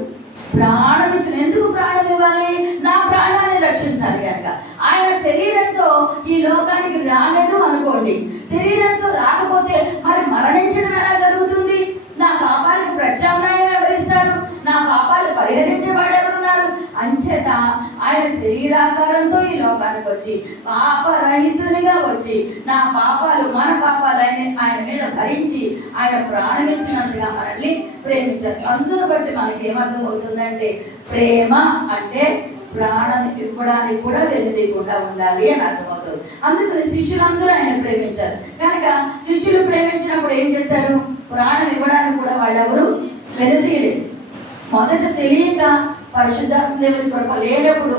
ప్రాణం ఇచ్చిన, ఎందుకు ప్రాణం ఇవ్వాలి? నా ప్రాణాన్ని రక్షించాలి కనుక. ఆయన శరీరంతో ఈ లోకానికి రాలేదు అనుకోండి, శరీరంతో రాకపోతే మరి మరణించడం ఎలా జరుగుతుంది? నా పాపాలకు ప్రత్యామ్నాయం ఎవరిస్తారు? నా పాపాలు పరిహరించేవాడు ఎవరున్నారు? అంచేత ఆయన శరీరాకారంతో ఈ లోకానికి వచ్చి పాపరహితునిగా వచ్చి నా పాపాలు, మన పాపాలు ఆయన మీద భరించి ఆయన ప్రాణం ఇచ్చినందుగా మనల్ని ప్రేమించారు. అందును బట్టి మనకి ఏమర్థం అవుతుందంటే, ప్రేమ అంటే ప్రాణం ఇవ్వడానికి కూడా వెనుదీయకుండా ఉండాలి అని అర్థమవుతుంది. అందుకని శిష్యులందరూ ఆయన ప్రేమించారు కనుక, శిష్యులు ప్రేమించినప్పుడు ఏం చేశారు? ప్రాణం ఇవ్వడానికి కూడా వాళ్ళెవరు వెనుదీయలేదు. మొదట తెలియక పరిశుద్ధాత్మ దేవుని కృప లేనప్పుడు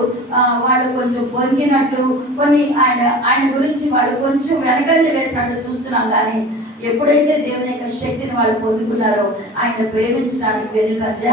వాళ్ళు కొంచెం పొంగినట్లు, కొన్ని ఆయన గురించి వాళ్ళు కొంచెం వెనకంజ వేసినట్లు చూస్తున్నాం. కానీ ఎప్పుడైతే దేవుని యొక్క శక్తిని వాళ్ళు పొందుకున్నారో ఆయన ప్రేమించడానికి వెనుకంజ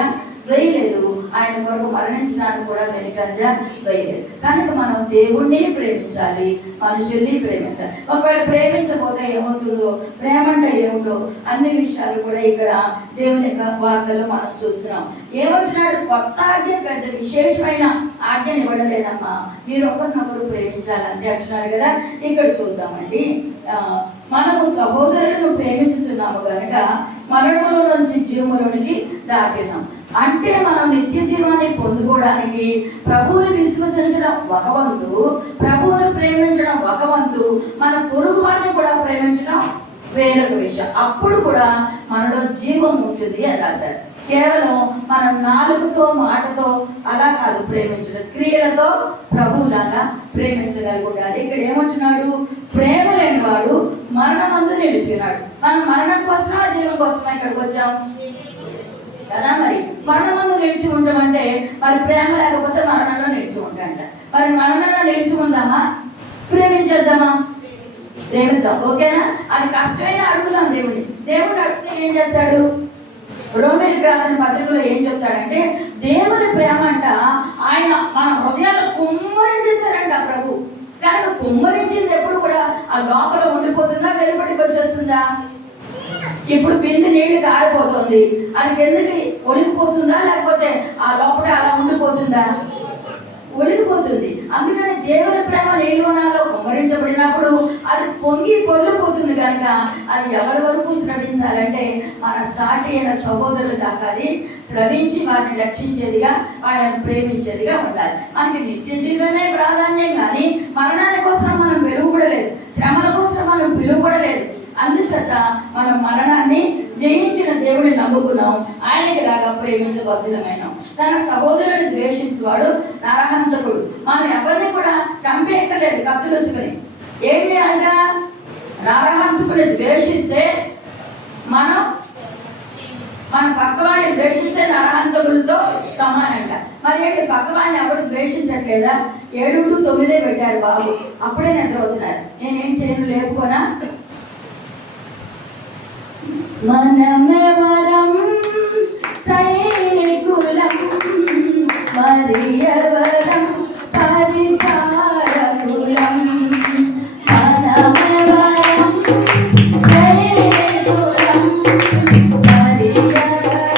వేయలేదు, ఆయన కొరకు మరణించడానికి కూడా వెనుకంజ వేయలేదు. కనుక మనం దేవుణ్ణి ప్రేమించాలి, మనుషుల్ని ప్రేమించాలి. ఒకవేళ ప్రేమించకపోతే ఏమవుతుందో, ప్రేమ అంటే ఏమిటో అన్ని విషయాలు కూడా ఇక్కడ దేవుని యొక్క వార్తల్లో మనం చూస్తున్నాం. ఏమంటున్నాడు? కొత్త ఆజ్ఞ, పెద్ద విశేషమైన ఆజ్ఞని ఇవ్వడలేదమ్మా, మీరు ఒకరినొకరు ప్రేమించాలి అంతే అంటున్నారు కదా. ఇక్కడ చూద్దామండి. మనము సహోదరులను ప్రేమించుతున్నాము కనుక మరణముల నుంచి జీవములోనికి దాటినాం. అంటే మనం నిత్య జీవాన్ని పొందుకోవడానికి ప్రభువుని విశ్వసించడం ఒక వంతు, ప్రభువుని ప్రేమించడం ఒక వంతు, మన పొరుగు వారిని కూడా ప్రేమించడం వేరొక విషయం. అప్పుడు కూడా మనలో జీవం ఉంటుంది అని రాశారు. కేవలం మనం నాలుగుతో, మాటతో అలా కాదు ప్రేమించడం, క్రియలతో ప్రభువులాగా ప్రేమించగలుగుతాడు. ఇక్కడ ఏమంటున్నాడు? ప్రేమ లేనివాడు మరణమందు నిలిచినాడు. మనం మరణం కోసమా మోక్షం కోసం ఇక్కడికి వచ్చాం కదా. మరి మరణంలో నిలిచి ఉంటామంటే మరి ప్రేమ లేకపోతే మరణంలో నిలిచి ఉంటాంట. మరి మరణంలో నిలిచి ఉందామా, ప్రేమించేద్దామా? ప్రేమిద్దాం, ఓకేనా? అది కష్టమైన అడుగుదాం దేవుడిని. దేవుడు అడిగితే ఏం చేస్తాడు? రోమీయులకు రాసిన పత్రికలో ఏం చెప్తాడంటే దేవుని ప్రేమ అంట ఆయన మన హృదయాల్లో కుమ్మరించేశారంట ప్రభు. కనుక కుమ్మరించింది ఎప్పుడు కూడా ఆ లోపల ఉండిపోతుందా, వెలుపటికి వచ్చేస్తుందా? ఇప్పుడు బిందు నీళ్లు కారిపోతుంది, అది కిందకి ఒలిగిపోతుందా లేకపోతే ఆ లోపల అలా ఉండిపోతుందా? ఒలిగిపోతుంది. అందుకని దేవుని ప్రేమ నీలోనాలో కుమ్మరించబడినప్పుడు అది పొంగి పొర్లిపోతుంది. కనుక అది ఎవరి వరకు స్రవించాలంటే మన సాటి అయిన సహోదరులు దాకా అది స్రవించి వారిని రక్షించేదిగా, వాళ్ళని ప్రేమించేదిగా ఉండాలి. మనకి నిత్య జీవనే ప్రాధాన్యం, కానీ మరణాల కోసం మనం పిలువబడలేదు, శ్రమల కోసం మనం పిలువబడలేదు. అందుచేత మనం మరణాన్ని జయించిన దేవుడిని నమ్ముకున్నాం, ఆయనకి లాగా ప్రేమించబద్ధులమైనాం. తన సహోదరుని ద్వేషించేవాడు నరహంతకుడు. మనం ఎవరిని కూడా చంపేయక్కర్లేదు కత్తులు వచ్చుకొని. ఏంటి అంట? నరహంతకుడిని ద్వేషిస్తే మన పక్కవాడిని ద్వేషిస్తే నరహంతకులతో సమానంట. మరి ఏంటి, పక్కవాడిని ఎవరు ద్వేషించట్లేదా? 7-9 పెట్టారు బాబు, అప్పుడే నిద్రపోతున్నారు. నేనేం చేయను, లేపుకోనా? మనమెవరం సైనికులం, మరియవరం పరిచారకులం. మనమెవరం సైనికులం, మరియవరం పరిచారకులం.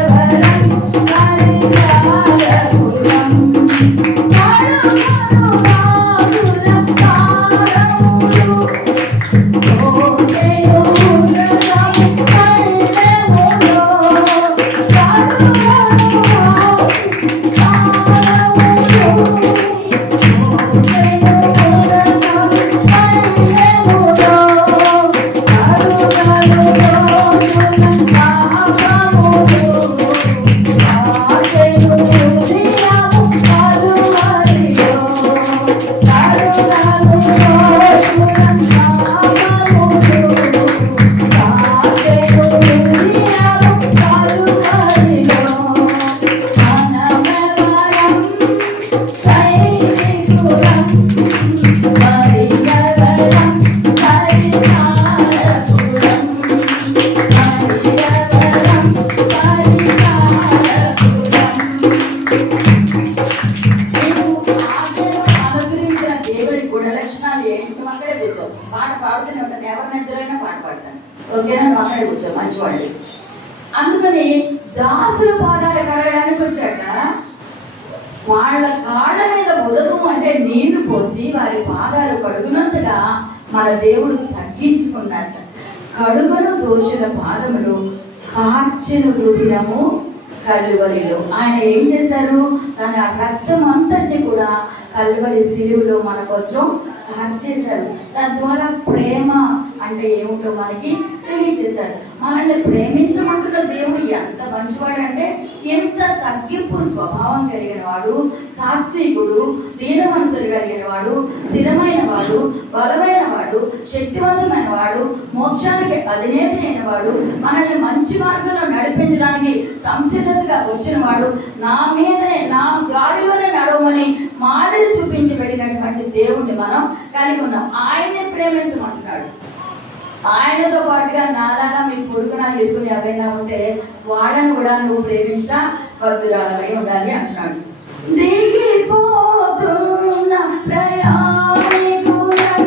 మరియవరం పరిచారకులం. మంచివాళ్ళు. అందుకని దాసుల పాదాలు కడగడానికి వచ్చాక వాళ్ళ కాళ్ళ మీద ఉదకం అంటే నీళ్లు పోసి వారి పాదాలు కడుగునంతగా మన దేవుడు తగ్గించుకున్నట్ట. కడుగను దోషుల పాదములు కార్చెను రుధిరము కల్వరిలో. ఆయన ఏం చేశారు? తన రక్తం అంతటిని కూడా కల్వరి సిలువలో మన కోసం కార్చేశారు. తద్వారా ప్రేమ అంటే ఏమిటో మనకి తెలియజేశారు. మనల్ని ప్రేమించమంటున్న దేవుడు ఎంత మంచివాడంటే, ఎంత తగ్గింపు స్వభావం కలిగిన వాడు, సాత్వికుడు, దీన మనసులు కలిగిన వాడు, స్థిరమైన వాడు, బలమైన వాడు, శక్తివంతమైన వాడు, మోక్షానికి అధినేత అయిన వాడు, మనల్ని మంచి మార్గంలో నడిపించడానికి సంసిద్ధతగా వచ్చిన వాడు, నా మీదనే నా దారిలోనే నడవమని మాదిరి చూపించి వెళ్ళినటువంటి దేవుణ్ణి మనం కలిగి ఉన్నాం. ఆయనే ప్రేమించమంటున్నాడు. ఆయనతో పాటుగా నాలాగా మీ పొరుగున ఎరుకుని ఎవరైనా ఉంటే వాళ్ళని కూడా నువ్వు ప్రేమించబద్ధురాలై ఉండాలి అంటున్నాడు. దిగిపోతున్న ప్రయాణికులం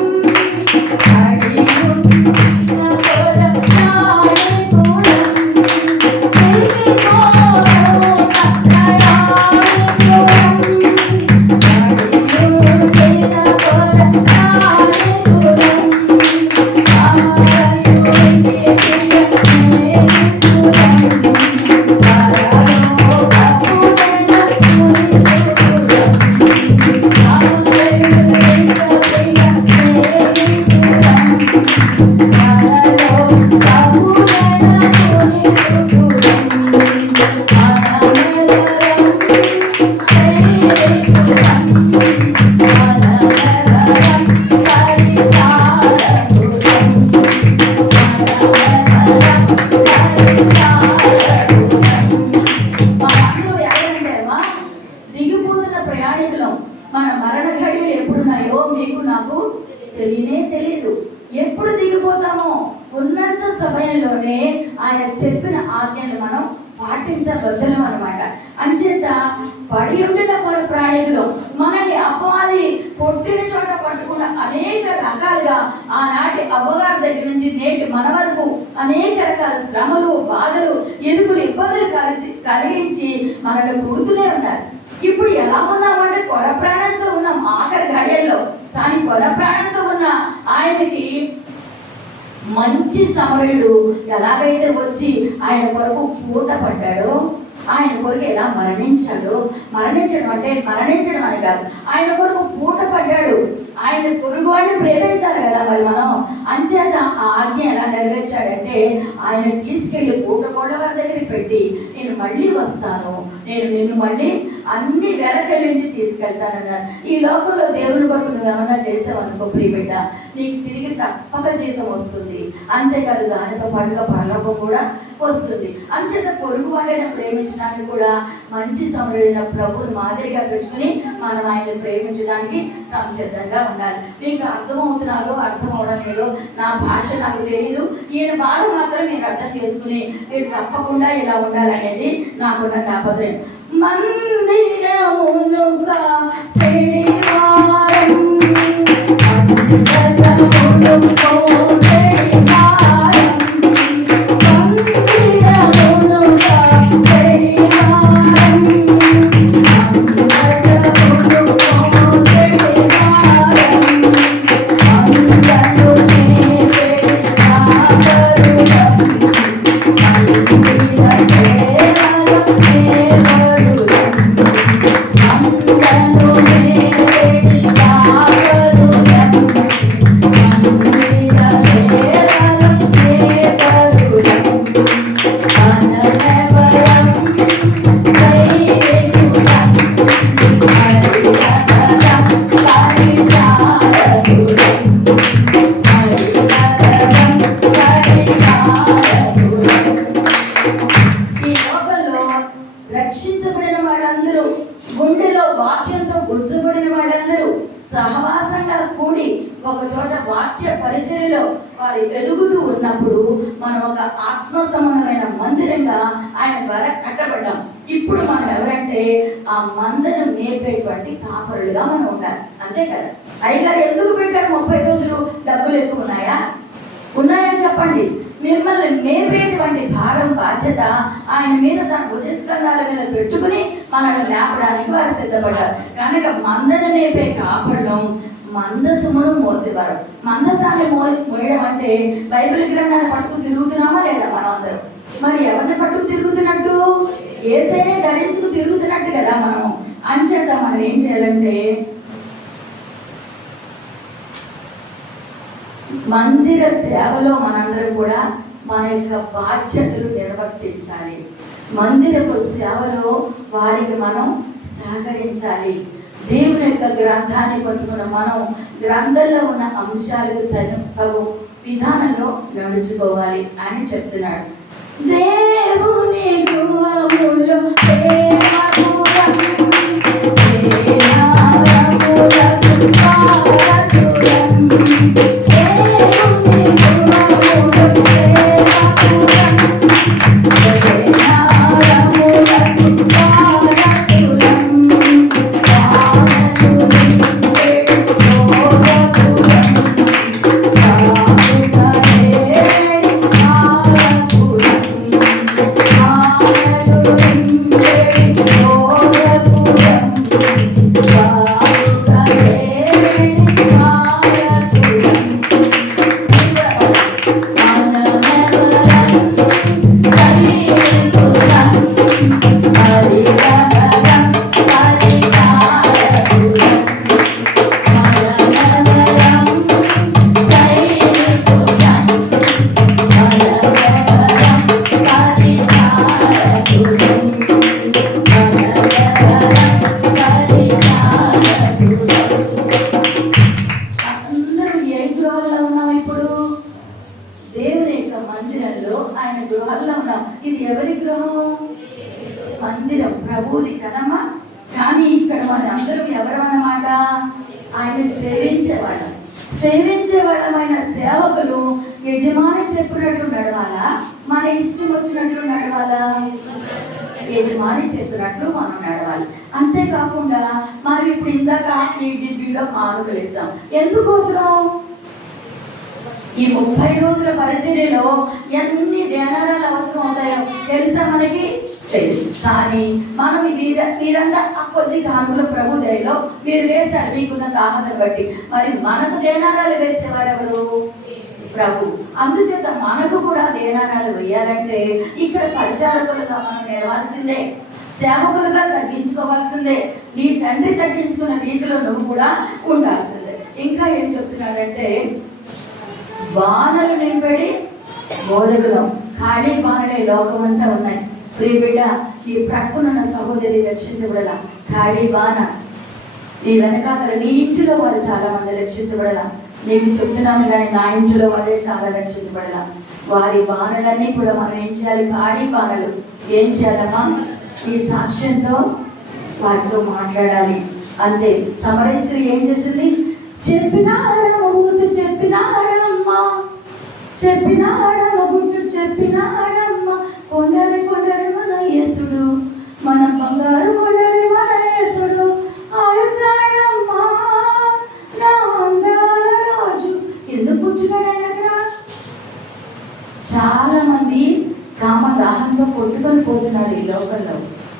సమయమే తెలియదు, ఎప్పుడు దిగిపోతామో. ఉన్నంత సమయంలోనే ఆయన చెప్పిన ఆజ్ఞలు మనం పాటించబద్దలం అనమాట. అంచేత పడి ఉండిన మన ప్రాణులు మనల్ని అపవాది కొట్టిన చోట పట్టుకున్న అనేక రకాలుగా ఆనాటి అవ్వగారి దగ్గర నుంచి నేటి మన వరకు అనేక రకాల శ్రమలు, బాధలు, ఎరుపులు, ఇబ్బందులు కలిగించి మనల్ని పుడుతూనే ఉన్నారు. ఇప్పుడు ఎలా ఉన్నామంటే కొర ప్రాణంతో ఉన్నాం ఆఖరి గడియల్లో. కానీ కొర ప్రాణంతో ఉన్న ఆయనకి మంచి సమరయుడు ఎలాగైతే వచ్చి ఆయన కొరకు పూట పడ్డాడో, ఆయన కొరకు ఎలా మరణించాడు, మరణించడం అని కాదు, ఆయన కొరకు పూట పడ్డాడు. ఆయన పొరుగువాడిని ప్రేమించాలి కదా మరి మనం. అంచేత ఆ ఆజ్ఞ ఎలా నెరవేర్చాడంటే ఆయన తీసుకెళ్లి పూటకోళ్ళ వారి దగ్గరికి పెట్టి, నేను మళ్ళీ వస్తాను, నేను నిన్ను మళ్ళీ అన్ని వేల చెల్లించి తీసుకెళ్తానన్నారు. ఈ లోకంలో దేవుని కొరకు నువ్వేమన్నా చేసావనుకో ప్రియబిడ్డ, నీకు తిరిగి తప్పక జీతం వస్తుంది. అంతేకాదు దానితో పాటుగా పరలోకం కూడా వస్తుంది. అంచేత పొరుగు వాళ్ళని ప్రేమించడానికి కూడా మంచి సమరుడైన ప్రభువుని మాదిరిగా పెట్టుకుని మనం ఆయన ప్రేమించడానికి సంసిద్ధంగా ఉండాలి. మీకు అర్థమవుతున్నారో అర్థం అవడం లేదో నా భాష నాకు తెలియదు, ఈయన బాధ మాత్రం మీరు అర్థం చేసుకుని మీరు తప్పకుండా ఇలా ఉండాలనేది నాకున్న తాపత్రయం. మందిరమునుగా రక్షించబడిన వాళ్ళందరూ, గుండెలో వాక్యంతో గుచ్చబడిన వాళ్ళందరూ సహవాసంగా కూడి ఒక చోట వాక్య పరిచర్యలో వారు ఎదుగుతూ ఉన్నప్పుడు మనం ఒక ఆత్మ సంబంధమైన మందిరంగా ఆయన ద్వారా కట్టబడ్డాం. ఇప్పుడు మనం ఎవరంటే ఆ మందను మేపేటువంటి కాపరులుగా మనం ఉండాలి. అంతే కదా. అయ్యగారు ఎందుకు పెట్టారు 30 రోజులు? డబ్బులు ఎక్కువ ఉన్నాయా చెప్పండి. మిమ్మల్ని మేపేటువంటి భారం, బాధ్యత ఆయన మీద తన భుజస్కంధాల మీద పెట్టుకుని మనల్ని మేపడానికి వారు సిద్ధపడ్డారు. కనుక మందను మేపే కాపడం మందసమును మోసేవారు. మందసాన్ని మోయడం అంటే బైబిల్ గ్రంథాన్ని పట్టుకు తిరుగుతున్నామా లేదా మనం అందరం? మరి ఎవరిని పట్టుకు తిరుగుతున్నట్టు? యేసయ్యనే ధరించుకు తిరుగుతున్నట్టు కదా మనం. అంచేత మనం ఏం చేయాలంటే మందిర సేవలో మనందరం కూడా మన యొక్క బాధ్యతలు నిర్వర్తించాలి. మందిరపు సేవలో వారికి మనం సహకరించాలి. దేవుని యొక్క గ్రంథాన్ని పట్టుకున్న మనం గ్రంథంలో ఉన్న అంశాలకు తగు విధానంలో నడుచుకోవాలి అని చెప్తున్నాడు. దేవుని గృహములో మందిరం ప్రభువుది కదమ్మా. కానీ ఇక్కడ మన అందరం ఎవరన్నమాట? ఆయన సేవించేవాళ్ళం. సేవించే వాళ్ళమైన సేవకులు యజమాని చెప్పినట్లు నడవాలా, మన ఇష్టం వచ్చినట్లు నడవాలా? యజమాని చెప్పినట్లు మనం నడవాలి. అంతేకాకుండా మనం ఇప్పుడు ఇందాక ఈ డిబ్బీలో కానుకలు వేసాం. ఎందుకోసం? ఈ 30 రోజుల పరిచర్యలో ఎన్ని దేనారాలు అవసరం అవుతాయో తెలుసా మనకి? తెలుసు. కానీ మనం మీరంతా ఆ కొద్ది కానుకలు ప్రభు దయలో మీరు వేశారు మీకున్న దాహతను బట్టి. మరి మనకు దేనారాలు వేసేవారు ఎవరు? ప్రభు. అందుచేత మనకు కూడా దేనారాలు వేయాలంటే ఇక్కడ పరిచారకులుగా మనం నేర్వాల్సిందే, సేవకులుగా తగ్గించుకోవాల్సిందే. నీ తండ్రి తగ్గించుకున్న రీతిలో నువ్వు కూడా ఉండాల్సిందే. ఇంకా ఏం చెప్తున్నాడంటే, బాణలు నింపడి బోధకులం. ఖాళీ బాణలే లోకమంతా ఉన్నాయి. ప్రియ బిడ్డ, ఈ ప్రక్కనున్న సహోదరి రక్షించబడాల. ఖాళీ బాణ నీ వెనకాల నీ ఇంటిలో వాళ్ళు చాలా మంది రక్షించబడాల. నేను చెప్తున్నాను కానీ నా ఇంటిలో వాళ్ళే చాలా రక్షించబడాల. వారి బాణలన్నీ కూడా మనం ఏం చేయాలి? ఖాళీ బాణలు. ఏం చేయాలమ్మా? ఈ సాక్ష్యంతో వారితో మాట్లాడాలి. అంతే. సమరయ స్త్రీ ఏం చేసింది? చెప్పినాడమ్మ గుట్టు చెప్పినాడమ్మ, కొండరి కొండరి మన యేసుడు, మన బంగారు కొండరి మన యేసుడు ఆలసాడమ్మా నా అందాల రాజు. ఎందుకు కూర్చున్నాడు ఆయన అక్కడ? చాలా మంది కామదాహంతో కొట్టుకొని పోతున్నారు ఈ లోకంలో.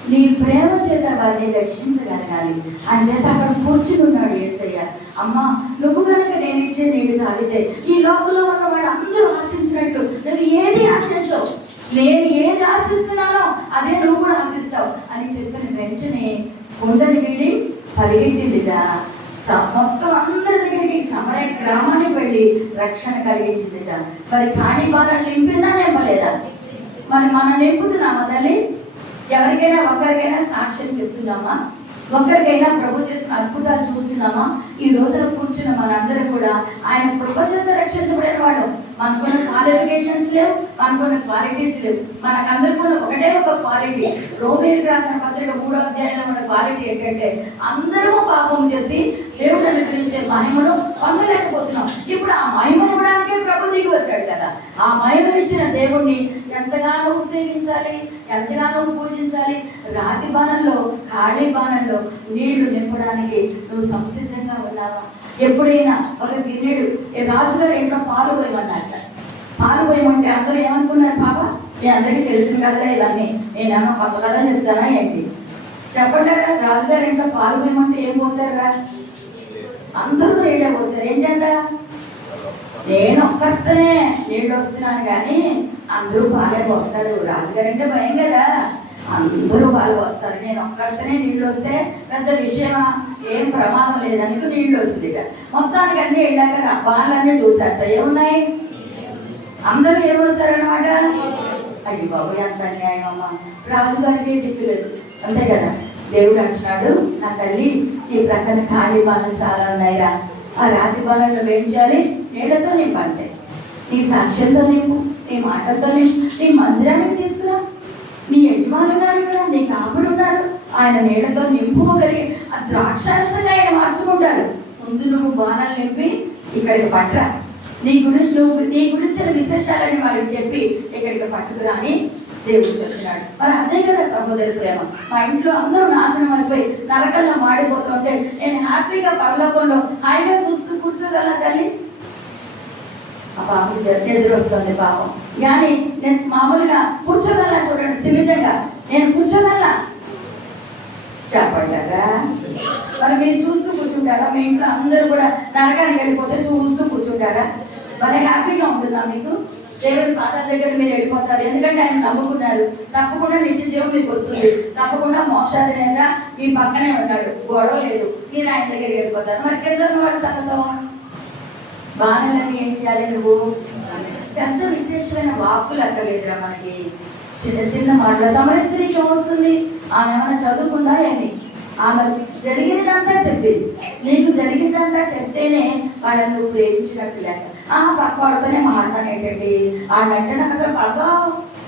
నీ ప్రేమ చేత వారిని రక్షించగలగాలి. అని చేత అక్కడ కూర్చుని ఉన్నాడు యేసయ్య. అమ్మా, నువ్వు కనుక నేను ఇచ్చే నీళ్ళు తాగితే ఈ లోకంలో ఉన్న వాడు అందరూ ఆశించినట్టు నువ్వు ఏది ఆశించవు, నేను ఏది ఆశిస్తున్నానో అదే నువ్వు కూడా ఆశిస్తావు అని చెప్పిన వెంటనే కొండని వీడి పరిగెట్టిందిగా. మొత్తం అందరి దగ్గరికి సమరయ గ్రామానికి వెళ్ళి రక్షణ కలిగించిందిట. మరి ఖాళీ బాణాలు నింపిందా నింపలేదా? మరి మనం నింపుతున్నామా తల్లి? ఎవరికైనా ఒకరికైనా సాక్ష్యం చెప్తున్నామా? ఒకరికైనా ప్రభు చేసిన అద్భుతాలు చూస్తున్నామా? ఈ రోజున కూర్చున్న మనందరం కూడా ఆయన కృప చేత రక్షించబడిన వాడు. మనకున్న క్వాలిఫికేషన్స్ లేవు, మనకున్న క్వాలిటీస్ లేవు. మనకందరికున్న ఒకటే ఒక క్వాలిటీ. రోమీయులకు రాసిన పత్రిక 3వ అధ్యాయంలో ఉన్న క్వాలిటీ ఏంటంటే, అందరము పాపం చేసి దేవుడు అనుగ్రహించే మహిమను పొందలేకపోతున్నాం. ఇప్పుడు ఆ మహిమను ఇవ్వడానికే ప్రభు దిగి వచ్చాడు కదా. ఆ మహిమనిచ్చిన దేవుణ్ణి ఎంతగానో సేవించాలి, ఎంతగానో పూజించాలి. రాతి బాణంలో, ఖాళీ బాణంలో నీళ్లు నింపడానికి నువ్వు సంసిద్ధంగా ఉన్నావా? ఎప్పుడైనా ఒక గిన్నెడు రాజుగారు ఏంటో పాలు పోయమన్నారు. పాలు పోయమంటే అందరూ ఏమనుకున్నారు? పాప మీ అందరికీ తెలిసిన కదలే ఇవన్నీ, నేనేమో కొత్త కథ చెప్తానా ఏంటి? చెప్పట్లేదా? రాజుగారు ఏంటో పాలు పోయమంటే ఏం పోసారా? అందరూ నీళ్ళే పోసారు. ఏం చేద్దా? నేను ఒక్కనే నీళ్ళు వస్తున్నాను కానీ అందరూ పాలే పోస్తారు. రాజుగారు అంటే భయం కదా, అందరూ పాలు పోస్తారు. నేను ఒక్కనే నీళ్ళు వస్తే పెద్ద విషయమా? ఏం ప్రమాదం లేదనికి నీళ్ళు వస్తుంది. మొత్తానికి అన్నీ వెళ్ళాక పాలన్నీ చూసారట. ఏమున్నాయి? అందరూ ఏమొస్తారనమాట? అయ్యి బాబు ఎంత అన్యాయం అమ్మా, రాజుగారికి దిక్కులేదు. అంతే కదా. దేవుడు అంటున్నాడు, నా తల్లి ఈ ప్రక్కన ఖాళీ బాణలు చాలా ఉన్నాయిరా. ఆ రాతి బాణలు ఏం చేయాలి? నీళ్ళతో నింపంటే, నీ సాక్ష్యంతో నింపు, నీ మాటలతో నింపు. నీ మందిరానికి తీసుకురా, నీ యజమానులు ఉన్నారు కదా, నీ కాపుడు ఉన్నారు, ఆయన నీళ్ళతో నింపుకోగలిగి ఆ ద్రాక్షారసంగా ఆయన మార్చుకుంటాడు. ముందు నువ్వు బాణాలు నింపి ఇక్కడికి పట్టరా, నీ గురించిన విశేషాలని వాళ్ళకి చెప్పి ఇక్కడికి పట్టుకురా అని దేవుడు చెప్తున్నాడు. మరి అదే కదా సహోదరి ప్రేమ. మా ఇంట్లో అందరూ నాశనం అయిపోయి నరకల్లో మాడిపోతుంటే నేను హ్యాపీగా పరలోకంలో హాయిగా చూస్తూ కూర్చోగల తల్లి? ఆ పాపకి ఎదురు వస్తుంది పాపం. కానీ నేను మామూలుగా కూర్చోగలనా? చూడండి, స్థిమితంగా నేను కూర్చోగలనా? చెప్పట్లేదా? మరి మీరు చూస్తూ కూర్చుంటారా? మీ ఇంట్లో అందరూ కూడా నరకానికి వెళ్ళిపోతే చూస్తూ కూర్చుంటారా? మరి హ్యాపీగా ఉంటుందా మీకు? దేవుడి పాదాల దగ్గర మీరు వెళ్ళిపోతారు, ఎందుకంటే ఆయన నమ్ముకున్నారు. తప్పకుండా నిత్య జీవం మీకు వస్తుంది, తప్పకుండా మోక్షాధినేత మీ పక్కనే ఉన్నాడు, గొడవ లేదు, మీరు ఆయన దగ్గరికి వెళ్ళిపోతారు. మరి కింద వాడి సంగతో బాణాలని ఏం చేయాలి? నువ్వు పెద్ద విశేషమైన వాక్కులు అక్కర్లేదురా మనకి, చిన్న చిన్న మాటలు. సమరయ స్త్రీకి ఏమొస్తుంది? ఆమె ఏమైనా చదువుకుందా ఏమి? ఆమె జరిగినదంతా చెప్పింది. నీకు జరిగిందంతా చెప్తేనే వాళ్ళని నువ్వు ప్రేమించినట్టు లేక పక్క వాళ్ళతోనే మాట్లాడేటండి. వాళ్ళంటే నాకు అసలు పడదాం,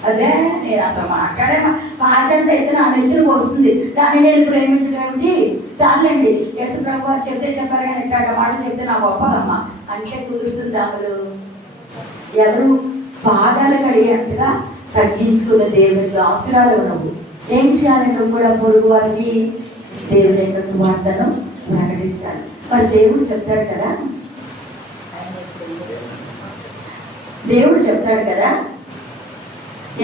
అదే నేను అసలు మాట్లాడే పాచంత అయితే నా నెత్తులు పోస్తుంది, దాన్ని నేను ప్రేమించడం ఏమిటి, చాలండి యేసు ప్రభు వారు చెప్తే చెప్పారు కానీ ఇట్లా మాట చెప్తే నా గొప్పదమ్మా అంటే కుదురుతుంది. అమలు ఎవరు పాదాలు కడిగేంతగా తగ్గించుకున్న దేవునికి అవసరాలు నువ్వు ఏం చేయాలి? నువ్వు కూడా పొరుగు వారికి దేవుని యొక్క సువార్తను ప్రకటించాలి. మరి దేవుడు చెప్తాడు కదా, దేవుడు చెప్తాడు కదా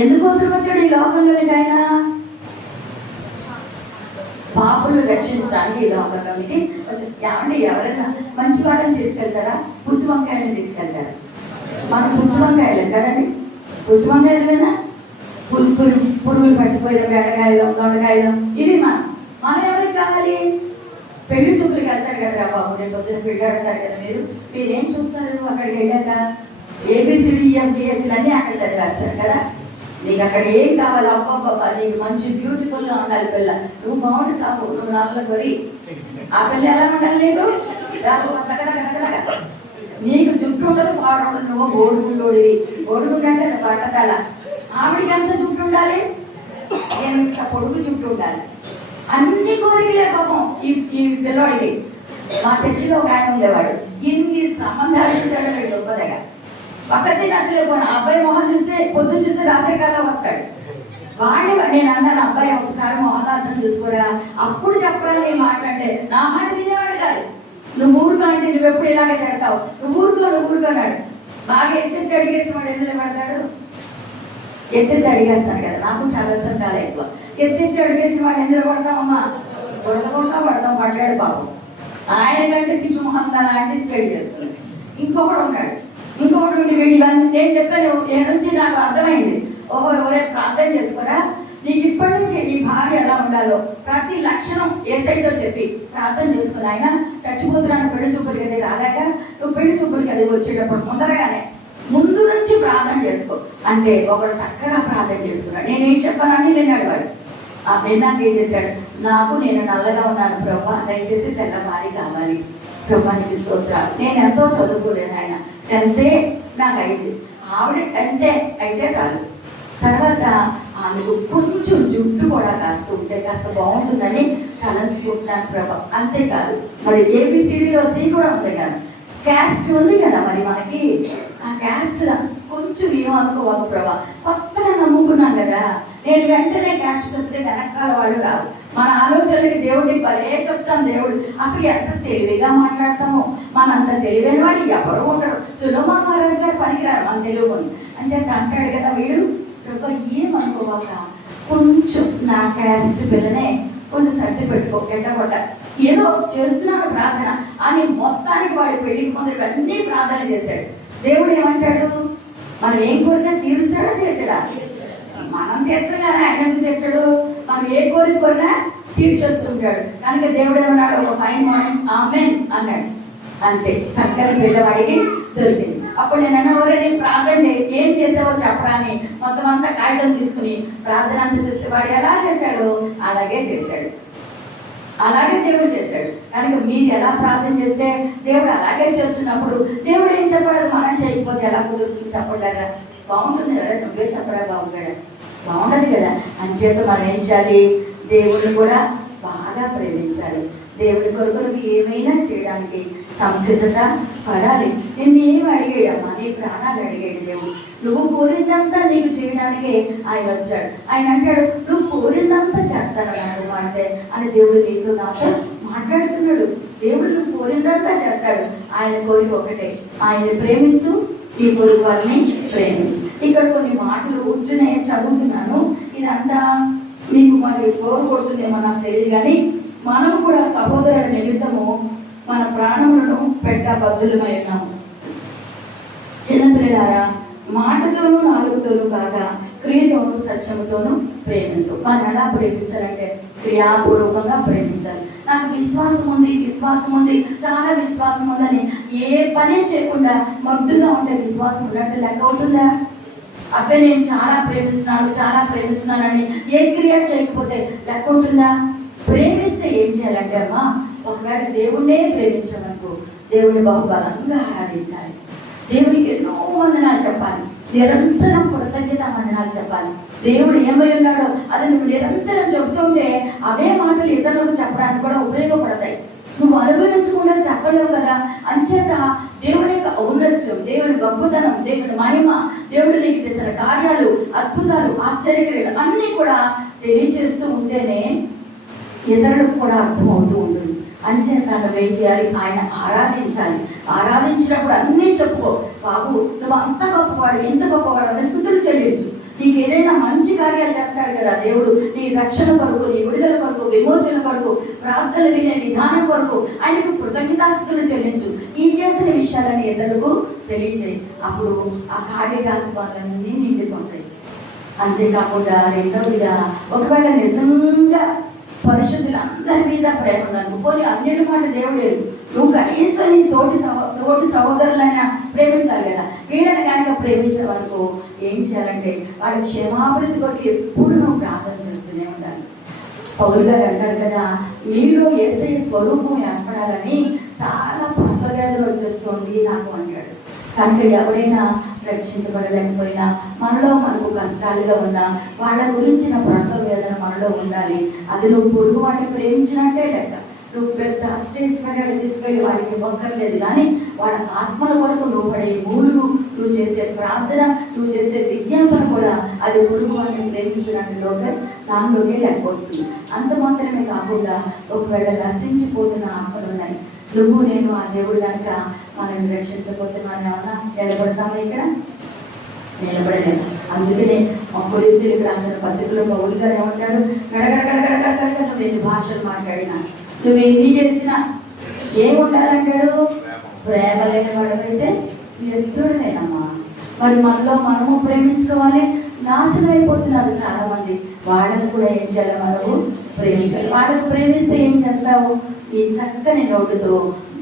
ఎందుకోసం వచ్చాడు ఈ లోకంలోనికి? ఆయన పాపులు రక్షించడానికి ఈ లోకంలోనికి ఏమంటే ఎవరైనా మంచి వాళ్ళని తీసుకెళ్తారా, పుచ్చు వంకాయలను తీసుకెళ్తారా? మనం పుచ్చు వంకాయలు కదండి, పుచ్చు వంకాయలమేనా? పురుగులు పట్టిపోయిన బెండకాయలు, దొండకాయలు ఇవి మనం ఎవరికి కావాలి? పెళ్లి చూపులకి వెళ్తారు కదా బాబు, నేను పొద్దున పెళ్ళి ఆడతారు కదా, మీరేం చూస్తారు? అక్కడికి వెళ్ళాక ABCDEFGH అన్నీ అక్కడ చదివేస్తారు కదా. నీకు అక్కడ ఏం కావాలి? అబ్బాబ్బా నీకు మంచి బ్యూటిఫుల్గా ఉండాలి పిల్ల, నువ్వు బాగుండి సాగు, నువ్వు నల్ల కొరి, ఆ పిల్ల ఎలా ఉండాలి? నీకు నీకు జుట్టు ఉండదు, పాడు ఉండదు, నువ్వు గోడుగుండోడివి. గోడుగుండు అంటే బట్టతల, ఆవిడికి ఎంత జుట్టు ఉండాలి? నేను ఇంత పొడుగు జుట్టు ఉండాలి. అన్ని కోరికలే పాపం ఈ పిల్లవాడికి. మా చర్చిలో ఒక ఆయన ఉండేవాడు, ఇన్ని సంబంధాలు చూసాడు వీళ్ళు గొప్పదగా. పక్కనే నచ్చలేకపోయినా అబ్బాయి మొహం చూస్తే పొద్దున్న చూస్తే రాత్రి కాలం వస్తాడు. వాడిని నేను అన్నాను, అబ్బాయి ఒకసారి మొహదార్థం చూసుకోరా, అప్పుడు చెప్పరా నీ మాట్లాడితే. నా మాట వినేవాడు కాదు. నువ్వు ఊరుకో అంటే నువ్వు ఎప్పుడు ఇలాగే తిడతావు, నువ్వు ఊరుకోనాడు. బాగా ఎత్తి అడిగేసి వాడు ఎందులో పడతాడు? ఎత్తి అడిగేస్తాను కదా, నాకు చాలా ఇష్టం, చాలా ఎక్కువ. ఎత్తి అడిగేసి వాడు ఎందులో పడతామమ్మా? గొడవకుండా పడతాం, పడ్డాడు పాపం. ఆయన కంటే పిచ్చి మొహం అంటే పెళ్లి చేసుకున్నాడు. ఇంకొకడు ఉన్నాడు, ఇంకొకటి ఉండి వీళ్ళని నేను చెప్పాను ఏ నుంచి నాకు అర్థమైంది. ఓహో ఎవరే ప్రార్థన చేసుకోరా, నీకు ఇప్పటి నుంచి నీ భార్య ఎలా ఉండాలో ప్రతి లక్షణం ఏసైతో చెప్పి ప్రార్థన చేసుకుని, ఆయన చచ్చిపోతున్నాను పెళ్లి చూపులకి అది రాలేక, నువ్వు పెళ్లి చూపులకి అది వచ్చేటప్పుడు ముందు నుంచి ప్రార్థన చేసుకో అంటే ఒకడు చక్కగా ప్రార్థన చేసుకున్నాడు. నేనేం చెప్పానని విన్నాడు వాడు. ఆ విన్నాక ఏం చేశాడు? నేను నల్లగా ఉన్నాను ప్రభా, దయచేసి తెల్ల భార్య కావాలి, ప్రభానికి స్తోత్రాలు. నేను ఎంతో చదువుకోలేను, ఆయన 10th నాకు అయింది, ఆవిడ 10th అయితే చాలు. తర్వాత ఆమెకు కొంచెం జుట్టు కూడా కాస్త ఉంటే కాస్త బాగుంటుందని తలంచుకుంటున్నాను ప్రభా. అంతేకాదు మరి ABCDలో C కూడా ఉంది కదా, క్యాస్ట్ ఉంది కదా, మరి మనకి ఆ క్యాస్ట్ కొంచెం ఏమనుకోవాలి ప్రభా, కొత్తగా నమ్ముకున్నాను కదా, నేను వెంటనే క్యాస్ట్ చెప్తే వెనకాల వాళ్ళు రావు. మన ఆలోచనలకి దేవుడికి భలే చెప్తాం. దేవుడు అసలు ఎంత తెలివిగా మాట్లాడతామో, మనంత తెలివైన వాడు ఎవరు ఉండరు. సులోమాన్ మహారాజు గారు పనికిరారు మన తెలుగు అని చెప్పి అంటాడు కదా వీడు. ప్రభా ఏమనుకోవాక కొంచెం నా క్యాస్ట్ పిల్లనే కొంచెం సర్ది పెట్టుకో, ఎట్టగొట్ట ఏదో చేస్తున్నాడు ప్రార్థన అని మొత్తానికి వాడి పెళ్లికి ముందు ఇవన్నీ ప్రార్థన చేశాడు. దేవుడు ఏమంటాడు? మనం ఏం కోరినా తీరుస్తాడా తీర్చడా? మనం తీర్చగానే ఆయన ఎందుకు తీర్చడు? మనం ఏ కోరిక కోరినా తీర్చేస్తుంటాడు. కనుక దేవుడు ఏమన్నాడు? ఒక ఫైన్ మార్నింగ్ ఆమెన్ అన్నాడు. అంతే, చక్కని పిల్లవాడికి దొరికింది. అప్పుడు నేను అన్నవరే నేను ప్రార్థన ఏం చేసావో చెప్పడాన్ని మొత్తం అంతా కాగితం తీసుకుని ప్రార్థన అంతా చూస్తే వాడు ఎలా చేశాడు అలాగే చేశాడు, అలాగే దేవుడు చేశాడు. కనుక మీరు ఎలా ప్రార్థన చేస్తే దేవుడు అలాగే చేస్తున్నప్పుడు దేవుడు ఏం చెప్పాడు? మనం చేయకపోతే ఎలా కుదురుతుంది? చెప్పలేదా? బాగుంటుంది కదా, నువ్వే చెప్పడా బాగుంటాడా? బాగుండదు కదా. అంచేత మనం ఏం చేయాలి? దేవుడిని కూడా బాగా ప్రేమించాలి. దేవుడి కొరకు నువ్వు ఏమైనా చేయడానికి సంసిద్ధత పడాలి. నిన్ను ఏమి అడిగాడమ్మా? నీ ప్రాణాలు అడిగాడు దేవుడు. నువ్వు కోరిందంతా నీకు చేయడానికే ఆయన వచ్చాడు. ఆయన అంటాడు, నువ్వు కోరిందంతా చేస్తాను నాకు అంటే అని దేవుడు నీతో నాతో మాట్లాడుతున్నాడు. దేవుడు నువ్వు కోరిందంతా చేస్తాడు. ఆయన కోరిక ఒకటే, ఆయన ప్రేమించు, ఈ పొరుగు వారిని ప్రేమించు. ఇక్కడ కొన్ని మాటలు ఉద్దునే చదువుతున్నాను, ఇదంతా మీకు మరి బోరు కొడుతుందేమో నాకు తెలియదు, కానీ మనం కూడా సహోదరుల నిమిత్తము మన ప్రాణములను పెట్టబద్దులమై ఉన్నాము. చిన్నపిల్లలారా, మాటతోనూ నాలుగుతోనూ కాక క్రియతోనూ సత్యముతోనూ ప్రేమించు. మనం ఎలా ప్రేమించాలంటే క్రియాపూర్వకంగా ప్రేమించాలి. నాకు విశ్వాసం ఉంది, చాలా విశ్వాసం ఉందని ఏ పని చేయకుండా మగ్గుగా ఉంటే విశ్వాసం ఉన్నట్టు లెక్క అవుతుందా? అబ్బే నేను చాలా ప్రేమిస్తున్నానని ఏ క్రియ చేయకపోతే లెక్క ఉంటుందా? ప్రేమిస్తే ఏం చేయాలంటే అమ్మా, ఒకవేళ దేవుణ్ణే ప్రేమించామనుకో దేవుడిని బహుబలంగా ఆరాధించాలి, దేవునికి ఎన్నో వందనాలు చెప్పాలి. నిరంతరం కృతజ్ఞత వందనాలు చెప్పాలి. దేవుడు ఏమై ఉన్నాడో అది నువ్వు నిరంతరం చెబుతుంటే అవే మాటలు ఇతరులకు చెప్పడానికి కూడా ఉపయోగపడతాయి. నువ్వు అనుభవించకుండా చెప్పలేవు కదా. అంచేత దేవుని యొక్క ఔన్నత్యం, దేవుని గొప్పతనం, దేవుని మహిమ, దేవుడు నీకు చేసిన కార్యాలు, అద్భుతాలు, ఆశ్చర్యక్రియలు అన్నీ కూడా తెలియజేస్తూ ఉంటేనే ఇతరులకు కూడా అర్థమవుతూ ఉంటుంది. అంచేత నువ్వేం చేయాలి? ఆయన ఆరాధించాలి. ఆరాధించినప్పుడు అన్నీ చెప్పుకో. బాబు నువ్వు అంత గొప్పవాడు, ఎంత గొప్పవాడు అని స్తుతులు చెల్లించు. నీకు ఏదైనా మంచి కార్యాలు చేస్తాడు కదా దేవుడు. నీ రక్షణ కొరకు, నీ విడుదల కొరకు, విమోచన కొరకు, ప్రార్థనలు వినే విధానం కొరకు ఆయనకు కృతజ్ఞతాస్తుతులు చెల్లించు. ఈ చేసిన విషయాలని ఇతరులకు తెలియచేయి. అప్పుడు ఆ కార్యకలాపాలన్నీ నిండిపోతాయి. అంతేకాకుండా రెండవదిగా, ఒకవేళ నిజంగా పరిశుద్ధులు అందరి మీద ప్రేమ ఉందనుకో, పోనీ అన్యుల మాట దేవుడు నువ్వు కనీసం నీ తోటి సహోదరులైనా ప్రేమించాలి కదా. వీళ్ళని కనుక ప్రేమించావనుకో ఏం చేయాలంటే వాడి క్షేమాభివృద్ధి కొరకు ఎప్పుడు నువ్వు ప్రార్థన చేస్తూనే ఉండాలి. పౌలు గారు అంటారు కదా, నీలో యేసయ్య స్వరూపం ఏర్పడాలని చాలా ప్రసవేదన వచ్చేస్తుంది నాకు అంటాడు. కనుక ఎవరైనా రక్షించబడలేకపోయినా, మనలో మనకు కష్టాలుగా ఉన్నా, వాళ్ళ గురించిన ప్రసవ వేదన మనలో ఉండాలి. అది నువ్వు పొరుగు వాడిని ప్రేమించినట్టే లెక్క. నువ్వు పెద్ద అష్టేశ్వర్యాలు తీసుకెళ్ళి వాడికి ఇవ్వక్కర్లేదు, కానీ వాళ్ళ ఆత్మల కొరకు నువ్వు పడే మూలుగు, నువ్వు చేసే ప్రార్థన, నువ్వు చేసే విజ్ఞాపన కూడా అది పొరుగు వాడిని ప్రేమించినట్టులోగా దానిలోనే లెక్క వస్తుంది. అంత మాత్రమే కాకుండా ఒకవేళ నశించిపోతున్న ఆత్మలు ఉన్నాయి. నువ్వు నేను ఆ దేవుడు కనుక మనం రక్షించకపోతే మనం ఏమన్నా నిలబడతామా? ఇక్కడ నిలబడలేదు. అందుకనే మా కొరింథీయులకు రాసిన పత్రికలో పౌలు గారు ఏమంటారు? గడగడగడగడగడగడ నువ్వు ఎన్ని భాషలు మాట్లాడినా, నువ్వు ఎన్ని చేసినా ఏముండాలంటాడు? ప్రేమ లేని వాడవైతే వ్యక్తుడనేనమ్మా. మరి మనలో మనము ప్రేమించుకోవాలి. నాశనం అయిపోతున్నారు చాలా మంది. వాళ్ళని కూడా ఏం చేయాలి? మనము ప్రేమించాలి. వాళ్ళకు ప్రేమిస్తే ఏం చేస్తావు? ఈ చక్కని నోటుతో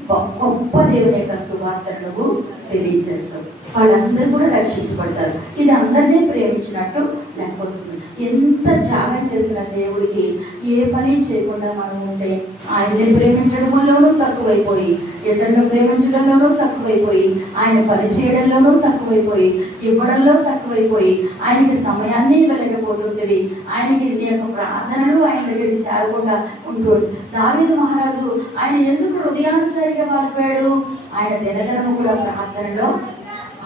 గొప్ప దేవుని యొక్క సువార్తను తెలియజేస్తావు. వాళ్ళందరూ కూడా రక్షించబడతారు. ఇది అందరినీ ప్రేమించినట్టు లెక్క వస్తుంది. ఎంత త్యాగం చేసిన దేవుడికి ఏ పని చేయకుండా మనం ఉంటే ఆయన్ని ప్రేమించడంలోనూ తక్కువైపోయి, ఇతరులను ప్రేమించడంలోనూ తక్కువైపోయి, ఆయన పని చేయడంలోనూ తక్కువైపోయి, ఇవ్వడంలో తక్కువైపోయి, ఆయనకి సమయాన్ని వెళ్ళకపోతుంటేవి, ఆయనకి నీ యొక్క ప్రార్థనలు ఆయన దగ్గరికి చేరకుండా ఉంటుంది. దావీదు మహారాజు ఆయన ఎందుకు హృదయానుసారిగా మారిపోయాడు? ఆయన దినగరము కూడా ప్రార్థనలో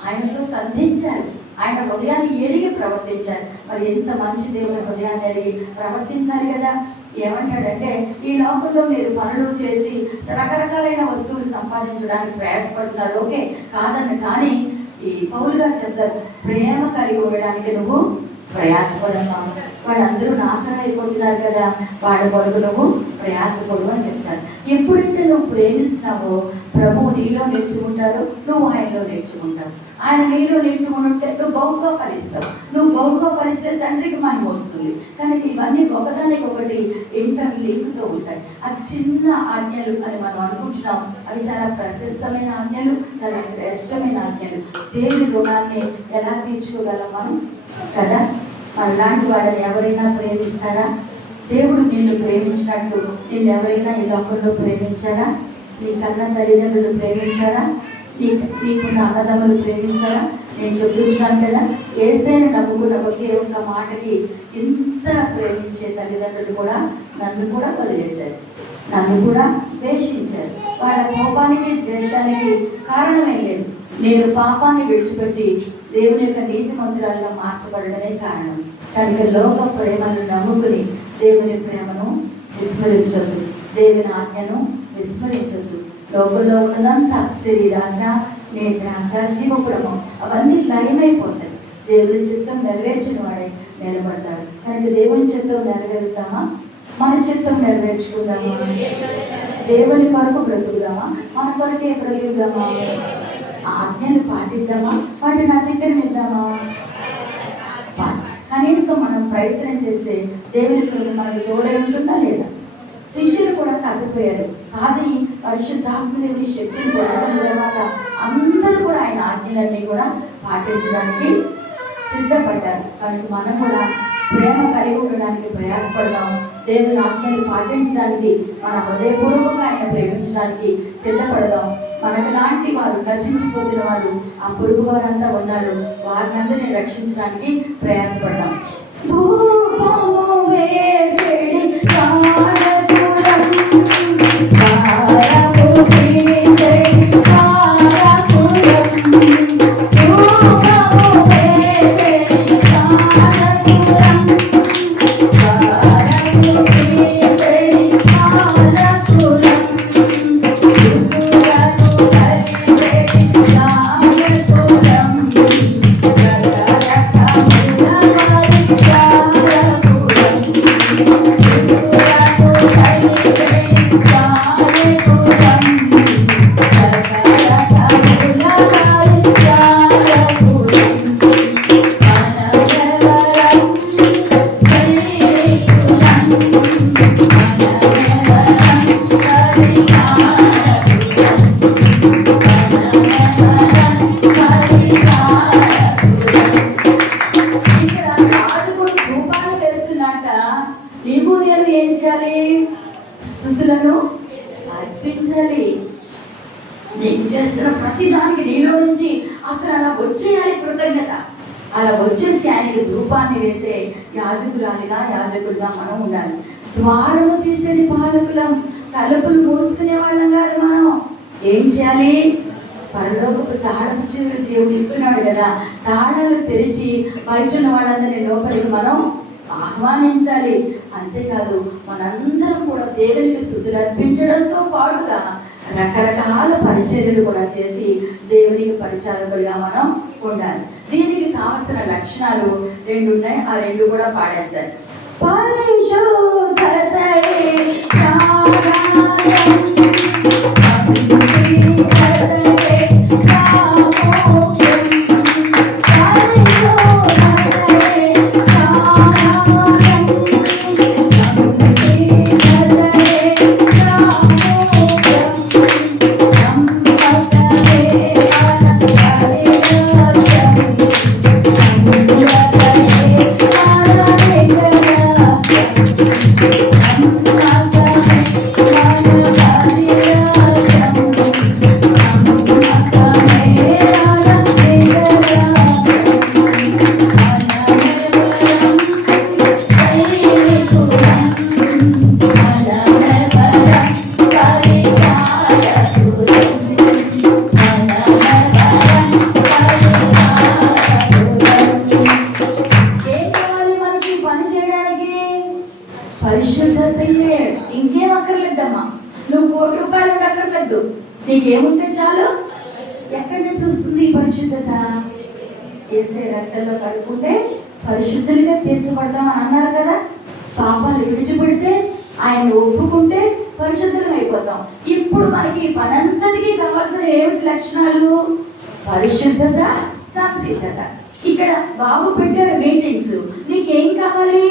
ఆయనతో సంధించారు. ఆయన హృదయాన్ని ఎరిగి ప్రవర్తించారు. మరి ఎంత మంచి దేవుని హృదయాన్ని ఎరిగి ప్రవర్తించాలి కదా. ఏమంటాడంటే, ఈ లోకంలో మీరు పనులు చేసి రకరకాలైన వస్తువులు సంపాదించడానికి ప్రయాసపడుతున్నారు, ఓకే కాదని, కానీ ఈ పౌలు గారు చెప్తారు, ప్రేమ కలిగి ఉండడానికి నువ్వు ప్రయాసపడమ్మా. వాళ్ళందరూ నాశనం అయిపోతున్నారు కదా, వాళ్ళ కొరకు నువ్వు ప్రయాసపడు అని చెప్తారు. ఎప్పుడైతే నువ్వు ప్రేమిస్తున్నావో ప్రభువు నీలో నేర్చుకుంటారు, నువ్వు ఆయనలో నేర్చుకుంటావు. ఆయన నీలో నేర్చుకుంటే నువ్వు బహుగా ఫలిస్తావు. నువ్వు బహుగా ఫలిస్తే తండ్రికి మహిమ వస్తుంది. కనుక ఇవన్నీ ఒకదానికి ఒకటి ఇంటర్లింక్తో ఉంటాయి. అది చిన్న ఆజ్ఞలు అని మనం అనుకుంటున్నాం. అవి చాలా ప్రశస్తమైన ఆజ్ఞలు, చాలా శ్రేష్టమైన ఆజ్ఞలు. దేవుని రుణాన్ని ఎలా తీర్చుకోగలం మనం కదా. అలాంటి వాళ్ళని ఎవరైనా ప్రేమిస్తారా? దేవుడు నిన్ను ప్రేమించినట్టు నిన్ను ఎవరైనా ఈ లోకంలో ప్రేమించారా? నీ కన్న తల్లిదండ్రులు ప్రేమించారా? నీకున్న అన్నదమ్ములు ప్రేమించారా? నేను చెప్తున్నాను కదా, యేసయ్యను నమ్ముకున్న ఒకే ఒక్క మాటకి ఇంత ప్రేమించే తల్లిదండ్రులు కూడా నన్ను కూడా వదిలేశారు, నన్ను కూడా ద్వేషించారు. వాళ్ళ కోపానికి ద్వేషానికి కారణమే లేదు. నేను పాపాన్ని విడిచిపెట్టి దేవుని యొక్క నీతి మందిరాలుగా మార్చబడడమే కారణం. కనుక లోక ప్రేమను నమ్ముకుని దేవుని ప్రేమను విస్మరించొద్దు, దేవుని ఆజ్ఞను విస్మరించొద్దు. లోకంలో ఉన్నదంతా శరీరాశ, నేత్రాశ, జీవపురము అవన్నీ లయమైపోతాయి. దేవుని చిత్తం నెరవేర్చిన వాడే నిలబడతాడు. కనుక దేవుని చిత్తం నెరవేరుతామా? మన చిత్తం నెరవేర్చుకుందామా? దేవుని కొరకు బ్రతుకుదామా? మన కొరకే బ్రతుకుదామా? ఆజ్ఞలు పాటిద్దామా? వాటిని అతిక్రమిద్దామా? కనీసం మనం ప్రయత్నం చేస్తే దేవుని కృప మనకి తోడై ఉంటుందా లేదా? శిష్యులు కూడా తప్పిపోయారు, కానీ పరిశుద్ధాత్మదేవుని శక్తిని పొందిన తర్వాత అందరూ కూడా ఆయన ఆజ్ఞలన్నీ కూడా పాటించడానికి సిద్ధపడ్డారు. కనుక మనం కూడా ప్రేమ కలిగి ఉండడానికి ప్రయాసపడదాం. దేవుని ఆజ్ఞలు పాటించడానికి, మన హృదయపూర్వకంగా ఆయన ప్రేమించడానికి సిద్ధపడదాం. మనకు లాంటి వారు నశించిపోతున్న వారు ఆ పొరుగు వారంతా ఉన్నారు. వారినందరినీ రక్షించడానికి ప్రయాసపడ్డాం. ఏం చేయాలి? స్తుతులను అర్పించాలి. నీకు చేస్తున్న ప్రతి దానికి నీలో నుంచి అసలు అలా వచ్చేయాలి కృతజ్ఞత. అలా వచ్చేసి ఆయనకి ధూపాన్ని వేసే యాజకుడిగా మనం ఉండాలి. ద్వారము తీసేది పాలకులం, తలుపులు మూసుకునే వాళ్ళం కాదు. మనం ఏం చేయాలి? పరలోకపు తాళం చెవులు దేవుడు ఇస్తున్నాడు కదా, తాళాలు తెరిచి బయట వాళ్ళందరినీ లోపలికి మనం ఆహ్వానించాలి. అంతేకాదు మనందరం కూడా దేవునికి స్తుతులు అర్పించడంతో పాటుగా రకరకాల పరిచర్యలు కూడా చేసి దేవునికి పరిచారకులుగా మనం ఉండాలి. దీనికి కావలసిన లక్షణాలు 2 ఉన్నాయి. ఆ 2 కూడా పాడేస్తారు. పరిశుద్ధతయే, ఇంకేం అక్కర్లేదమ్మా. నువ్వు ₹1 అక్కర్లేదు, నీకేముంటే చాలు. ఎక్కడి నుంచి వస్తుంది ఈ పరిశుద్ధత? ఏసే రక్తంలో కడుక్కుంటే పరిశుద్ధులుగా తీర్చబడతాం అని అన్నారు కదా. పాపాలు విడిచిపెడితే ఆయన ఒప్పుకుంటే పరిశుద్ధులం అయిపోతాం. ఇప్పుడు మనకి పనంతటికీ కావాల్సిన ఏమిటి లక్షణాలు? పరిశుద్ధత, సంసిద్ధత. ఇక్కడ బాబు పెట్టారు మీటింగ్స్. నీకేం కావాలి?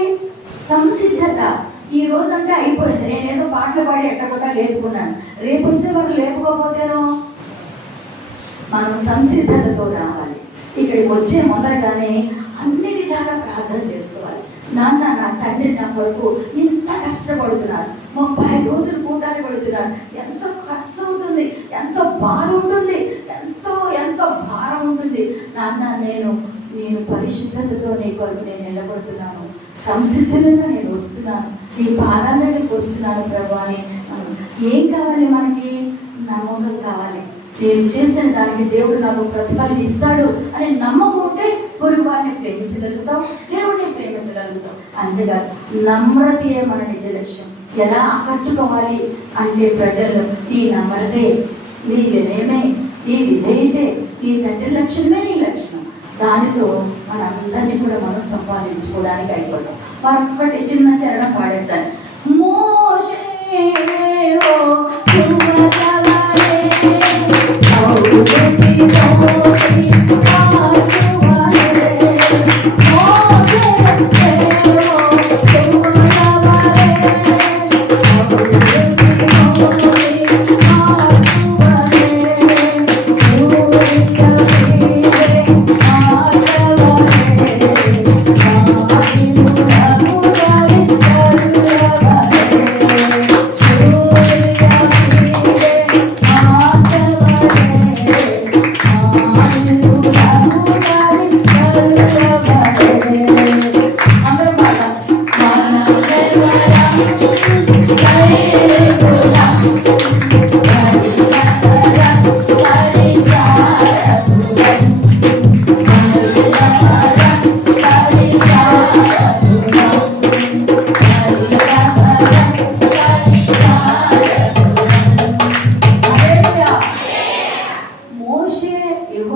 సంసిద్ధత. ఈ రోజు అంటే అయిపోయింది, నేనేదో పాటలు పాడి ఎట్టకుండా లేపుకున్నాను, రేపు వచ్చే వారు లేపుకోకపోతేనో. మనం సంసిద్ధతతో రావాలి. ఇక్కడికి వచ్చే మొదలుగానే అన్ని విధాలా ప్రార్థన చేసుకోవాలి. నాన్న, నా తండ్రి నా కొరకు ఇంత కష్టపడుతున్నారు, 30 రోజులు కూటాలు పడుతున్నారు, ఎంతో ఖర్చు అవుతుంది, ఎంతో బాధ ఉంటుంది, ఎంతో భారం ఉంటుంది. నాన్న, నేను పరిశుద్ధతతో నీ కొరకు నేను నిలబడుతున్నాను, సంసిద్ధంగా నేను వస్తున్నాను, నీ పాదాల దగ్గరికి వస్తున్నాను ప్రభు అని. ఏం కావాలి మనకి? నమ్మకం కావాలి. నేను చేసిన దానికి దేవుడు నాకు ప్రతిఫలం ఇస్తాడు అని నమ్మకం ఉంటే పొరుగు వారిని ప్రేమించగలుగుతాం, దేవుడిని ప్రేమించగలుగుతాం. అంతేకాదు నమ్రతయే మన నిజ లక్ష్యం. ఎలా ఆకట్టుకోవాలి అంటే ప్రజలు ఈ నమ్రతే, నీ వినయమే, ఈ విధేయతే, ఈ తండ్రి లక్ష్యమే నీ లక్ష్యం. దానితో మనందరినీ కూడా మనం సంపాదించుకోవడానికి అయిపోతాం. మరొకటి చిన్న చరణం పాడేస్తాను. మోషే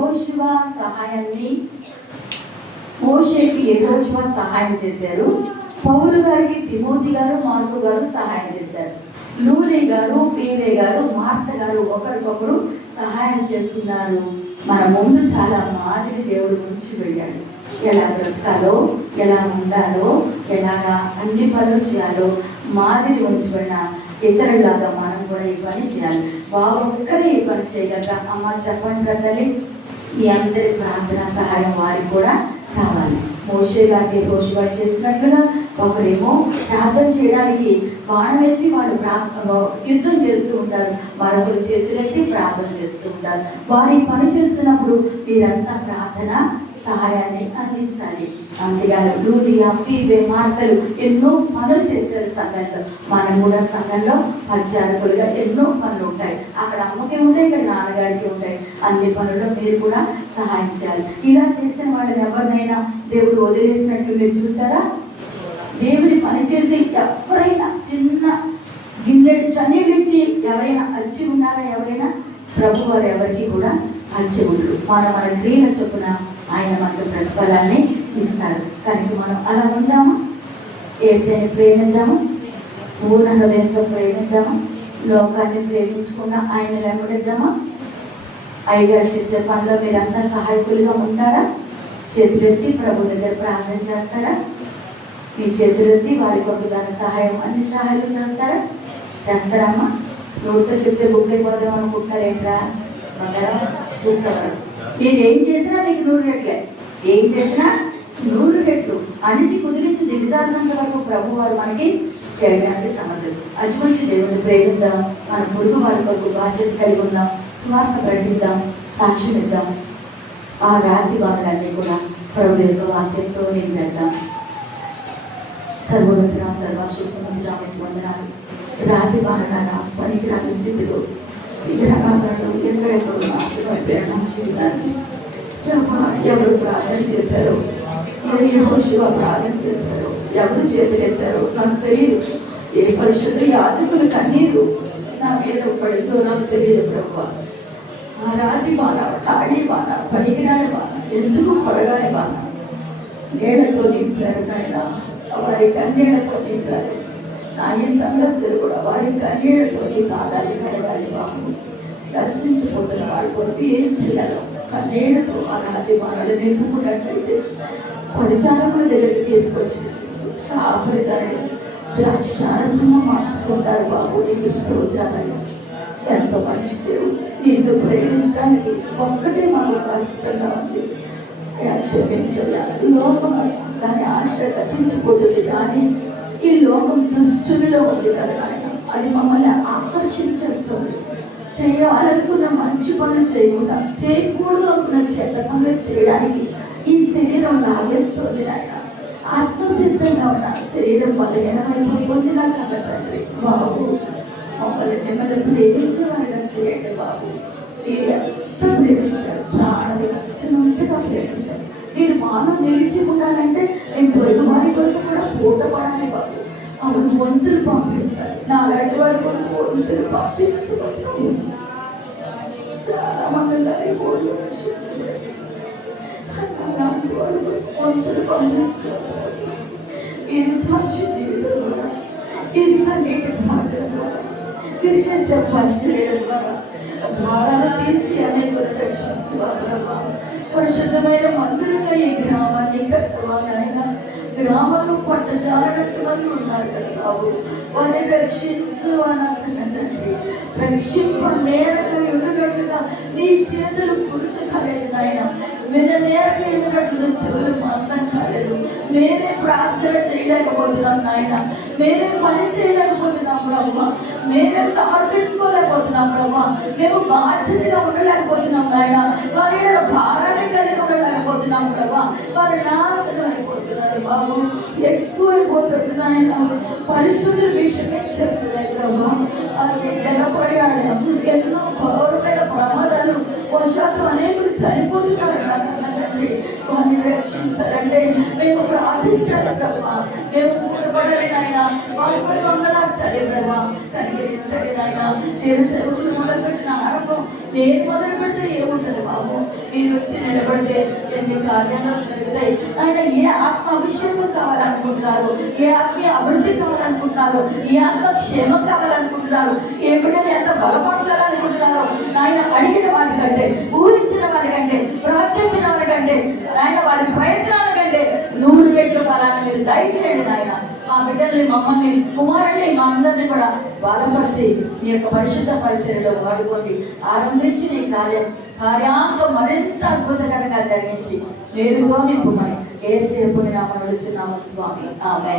యెహోషువ సహాయాన్ని మోషేకి యెహోషువ సహాయం చేశారు. పౌలు గారికి తిమోతి గారు, మార్కు గారు సహాయం చేశారు. లూరీ గారు, పీవే గారు, మార్త గారు ఒకరికొకరు సహాయం చేస్తున్నారు. మన ముందు చాలా మాదిరి దేవుడు ఉంచి వెళ్ళాడు. ఎలా బ్రతకాలో, ఎలా ఉండాలో, ఎలాగా అన్ని పనులు చేయాలో మాదిరి ఉంచబడిన ఇతరులాగా మనం కూడా ఈ పని చేయాలి. బాబు ఒక్కరే ఈ పని చేయగలరా? అమ్మ చెప్పండి బ్రతలి, మీ అందరి ప్రార్థన సహాయం వారికి కూడా కావాలి. మోషే గారి యెహోషువ చేసినట్లుగా ఒకరేమో ప్రార్థన చేయడానికి బాణం ఎత్తి వాళ్ళు యుద్ధం చేస్తూ ఉంటారు, మరొకరు చేతులెత్తి ప్రార్థన చేస్తూ ఉంటారు. వారి పని చేస్తున్నప్పుడు మీరంతా ప్రార్థన సహాయాన్ని అందించాలి. అంతేగాని లూదియా, పీవే, మార్తలు ఎన్నో పనులు చేశారు సంఘంలో. మనం కూడా సంఘంలో పరిచారకులుగా ఎన్నో పనులు ఉంటాయి. అక్కడ అమ్మకి ఉంటాయి, ఇక్కడ నాన్నగారికి ఉంటాయి. అన్ని పనుల్లో మీరు కూడా సహాయం చేయాలి. ఇలా చేసిన వాళ్ళని ఎవరినైనా దేవుడు వదిలేసినట్లు మీరు చూసారా? దేవుడి పని చేసి ఎవరైనా చిన్న గిన్నెడు చన్నీళ్ళు ఇచ్చి ఎవరైనా అచ్చి ఉన్నారా? ఎవరైనా? ప్రభు వారు ఎవరికి కూడా అచ్చి ఉండరు. మన క్రియల చొప్పున ఆయన మనకు ప్రతిఫలాన్ని ఇస్తారు. కనుక మనం అలా ఉందామా? యేసుని ప్రేమిద్దాము, పూర్ణ హృదయంతో ప్రేమిద్దామా? లోకాన్ని ప్రేమించుకున్న ఆయన వెంబడిద్దామా? అయ్యగారు చేసే పనిలో మీరంతా సహాయకులుగా ఉంటారా? చేతులెత్తి ప్రభు దగ్గర ప్రార్థన చేస్తారా? మీ చేతులెత్తి వారి కొరకు దాని సహాయం అన్ని సహాయాలు చేస్తారమ్మా? నోటితో చెప్తే బుక్ అయిపోదాం అనుకుంటున్నారేంట్రా? మీరు ఏం చేసినా మీకు 100 రెట్లే. ఏం చేసినా 100 రెట్లు అణిచి కుదిరించి దిగజారినంత వరకు ప్రభు వారు మనకి చేయడానికి సమర్థులు. అటువంటి దేవుని ప్రేమిద్దాం, మన పొరుగు వారి కొరకు బాధ్యత కలిగి ఉందాం, స్వార్థ ప్రకటిద్దాం, సాక్ష్యం ఇద్దాం. ఆ రాత్రి భాగాలన్నీ కూడా ప్రభు యొక్క వాక్యంతో నింపెడతాం. సర్వోన్నత సర్వశక్తిమంతుడానికి వందనాలు. రాత్రి భాగాల పనికిరాని స్థితిలో విగ్రహాలను ఎక్కడెక్కడ నాశనం అయిపోయాను జీవితాన్ని. ఎవరు ప్రార్థన చేశారో, యెహోషువ ప్రార్థన చేశారో, ఎవరు చేతులెత్తారో నాకు తెలియదు. ఏ పరిశుద్ధ యాజకుల కన్నీరు నా మీద పడిందో నాకు తెలియదు ప్రభు. ఆ రాతి బాణ, తాళి బాణ, పనికిరాని బాణ, ఎందుకు కొరగాని బాణ నీళ్లతో నింపారు నాయన. వారి కన్నీళ్లతో నింపారు. నా ఈ సంఘస్థులు కూడా వారి కన్నీళ్లతో నీ కాదాలి కలగాలి బాబు. దర్శించిపోతున్న వాడి కొరకు ఏం చేయాలో కన్నీళ్లతో ఆ రాతి బాణలు నింపుకున్నట్లయితే పరిచారకుల దగ్గరికి తీసుకొచ్చి ఆఖరి దాన్ని ద్రాక్షారసంగా మార్చుకుంటారు బాబు. నీకు స్తోత్రాలు. ఎంతో మంచి దేవుడు. నిన్ను ప్రేమించడానికి ఒక్కటే మాకు కష్టంగా ఉంది. క్షమించాలి. లోకం దాని ఆశ గతించిపోతుంది, కానీ ఈ లోకం దుష్టుల్లో ఉంది కదా ఆయన. అది మమ్మల్ని ఆకర్షించేస్తుంది. చేయాలనుకున్న మంచి పనులు చేయకుండా, చేయకూడదు అనుకున్న చెడ్డ పనులు చేయడానికి ఈ శరీరం లాగేస్తుంది ఆయన. ఆత్మసిద్ధంగా ఉన్న శరీరం బలహీనమైపోతుంది. నాకు అన్నతండ్రి బాబు, మిమ్మల్ని ప్రేమించేవారిగా చేయండి బాబు. మీరు ఎంత ప్రేమించారు, ప్రాణం నచ్చినంతగా ప్రేమించారు. మీరు మానవ నిలిచి ఉండాలంటే మేము పొరుగు వారి కొరకు కూడా పూటపడాలి బాబు. అవును, వంతులు పంపించాలి. నా అలాంటి వారి కొరకు వంతులు పంపించబడి చాలా మంది వంతులు పంపించాలి. ఇది సాక్షి జీవితం ద్వారా, ఇది అన్నిటి భాగం ద్వారా, మీరు చేసే పరిచయం ద్వారా భారాలు తీసి అనేకులు రక్షించేవారు. పరిశుద్ధమైన మందిరంగా ఈ గ్రామాన్ని కట్టవాలైనా గ్రామంలో పట్టజాలనట్టు మంది ఉన్నారు కదా బాబు. వారిని రక్షించు అని అంటున్నదండి. రక్షింపలేరక ఎదుగట్టుగా నీ చేతులు పురుచకలేదు నాయన. వినలేరక ఎదుగట్టుగా చెవులు మాత్రం కాలేదు. మేమే ప్రార్థన చేయలేకపోతున్నాం నాయన. మేమే పని చేయలేకపోతున్నాం ప్రభు. మేమే సమర్పించుకోలేకపోతున్నాం ప్రభు. మేము బాధ్యతగా ఉండలేకపోతున్నాం నాయన. వారి భారాన్ని కలిగి ఉండలేకపోతున్నాం ప్రభు. వారు నాశనం అయిపోతున్నారు బాబు. ఎక్కువైపోతుంది నాయన. పరిస్థితుల విషయమే చేస్తున్నాయి ప్రభు. అలాగే జనపర్యాడం, ఎన్నో ఘోరమైన ప్రమాదాలు, వర్షాలు అనేకులు చనిపోతున్నారు. వారిని రక్షించాలంటే మేము ప్రార్థించాలి ప్రభు. మేము కూడబడాలి నాయన. వారి కూడా దొంగలాచాలి ప్రభు. కనికరించండి నాయన. నేను సేవకులు మొదలుపెట్టిన ఆరంభం నేను మొదలుపెట్టిన నిలబడితే ఏముంటుంది బాబు? మీరు వచ్చి నిలబడితే ఎన్ని కార్యాలు జరుగుతాయి. ఆయన ఏ ఆత్మ అభిషేకం కావాలనుకుంటున్నారు, ఏ ఆత్మీయ అభివృద్ధి కావాలనుకుంటున్నారు, ఏ ఆత్మ క్షేమం కావాలనుకుంటున్నారు, ఏ బిడ్డలు ఎంత బలపరచాలనుకుంటున్నారు, ఆయన అడిగిన వాటికంటే, ఊహించిన వారికంటే, ప్రార్థించిన వారికంటే, ఆయన వారి ప్రయత్నాల కంటే 100 రెట్లు ఫలాన్ని మీరు దయచేయండి నాయన. మా బిడ్డల్ని, మమ్మల్ని, కుమారుడిని, మా అందరినీ కూడా బలపరిచి నీ యొక్క పరిశుద్ధ పరిచర్యలో వాడుకోండి. ఆరంభించి నీ కార్యాంగం మరింత అద్భుతకరంగా జరిగించి మేలుతో నింపుమని యేసు నామములో అడుగుచున్నాము స్వామి. ఆమేన్.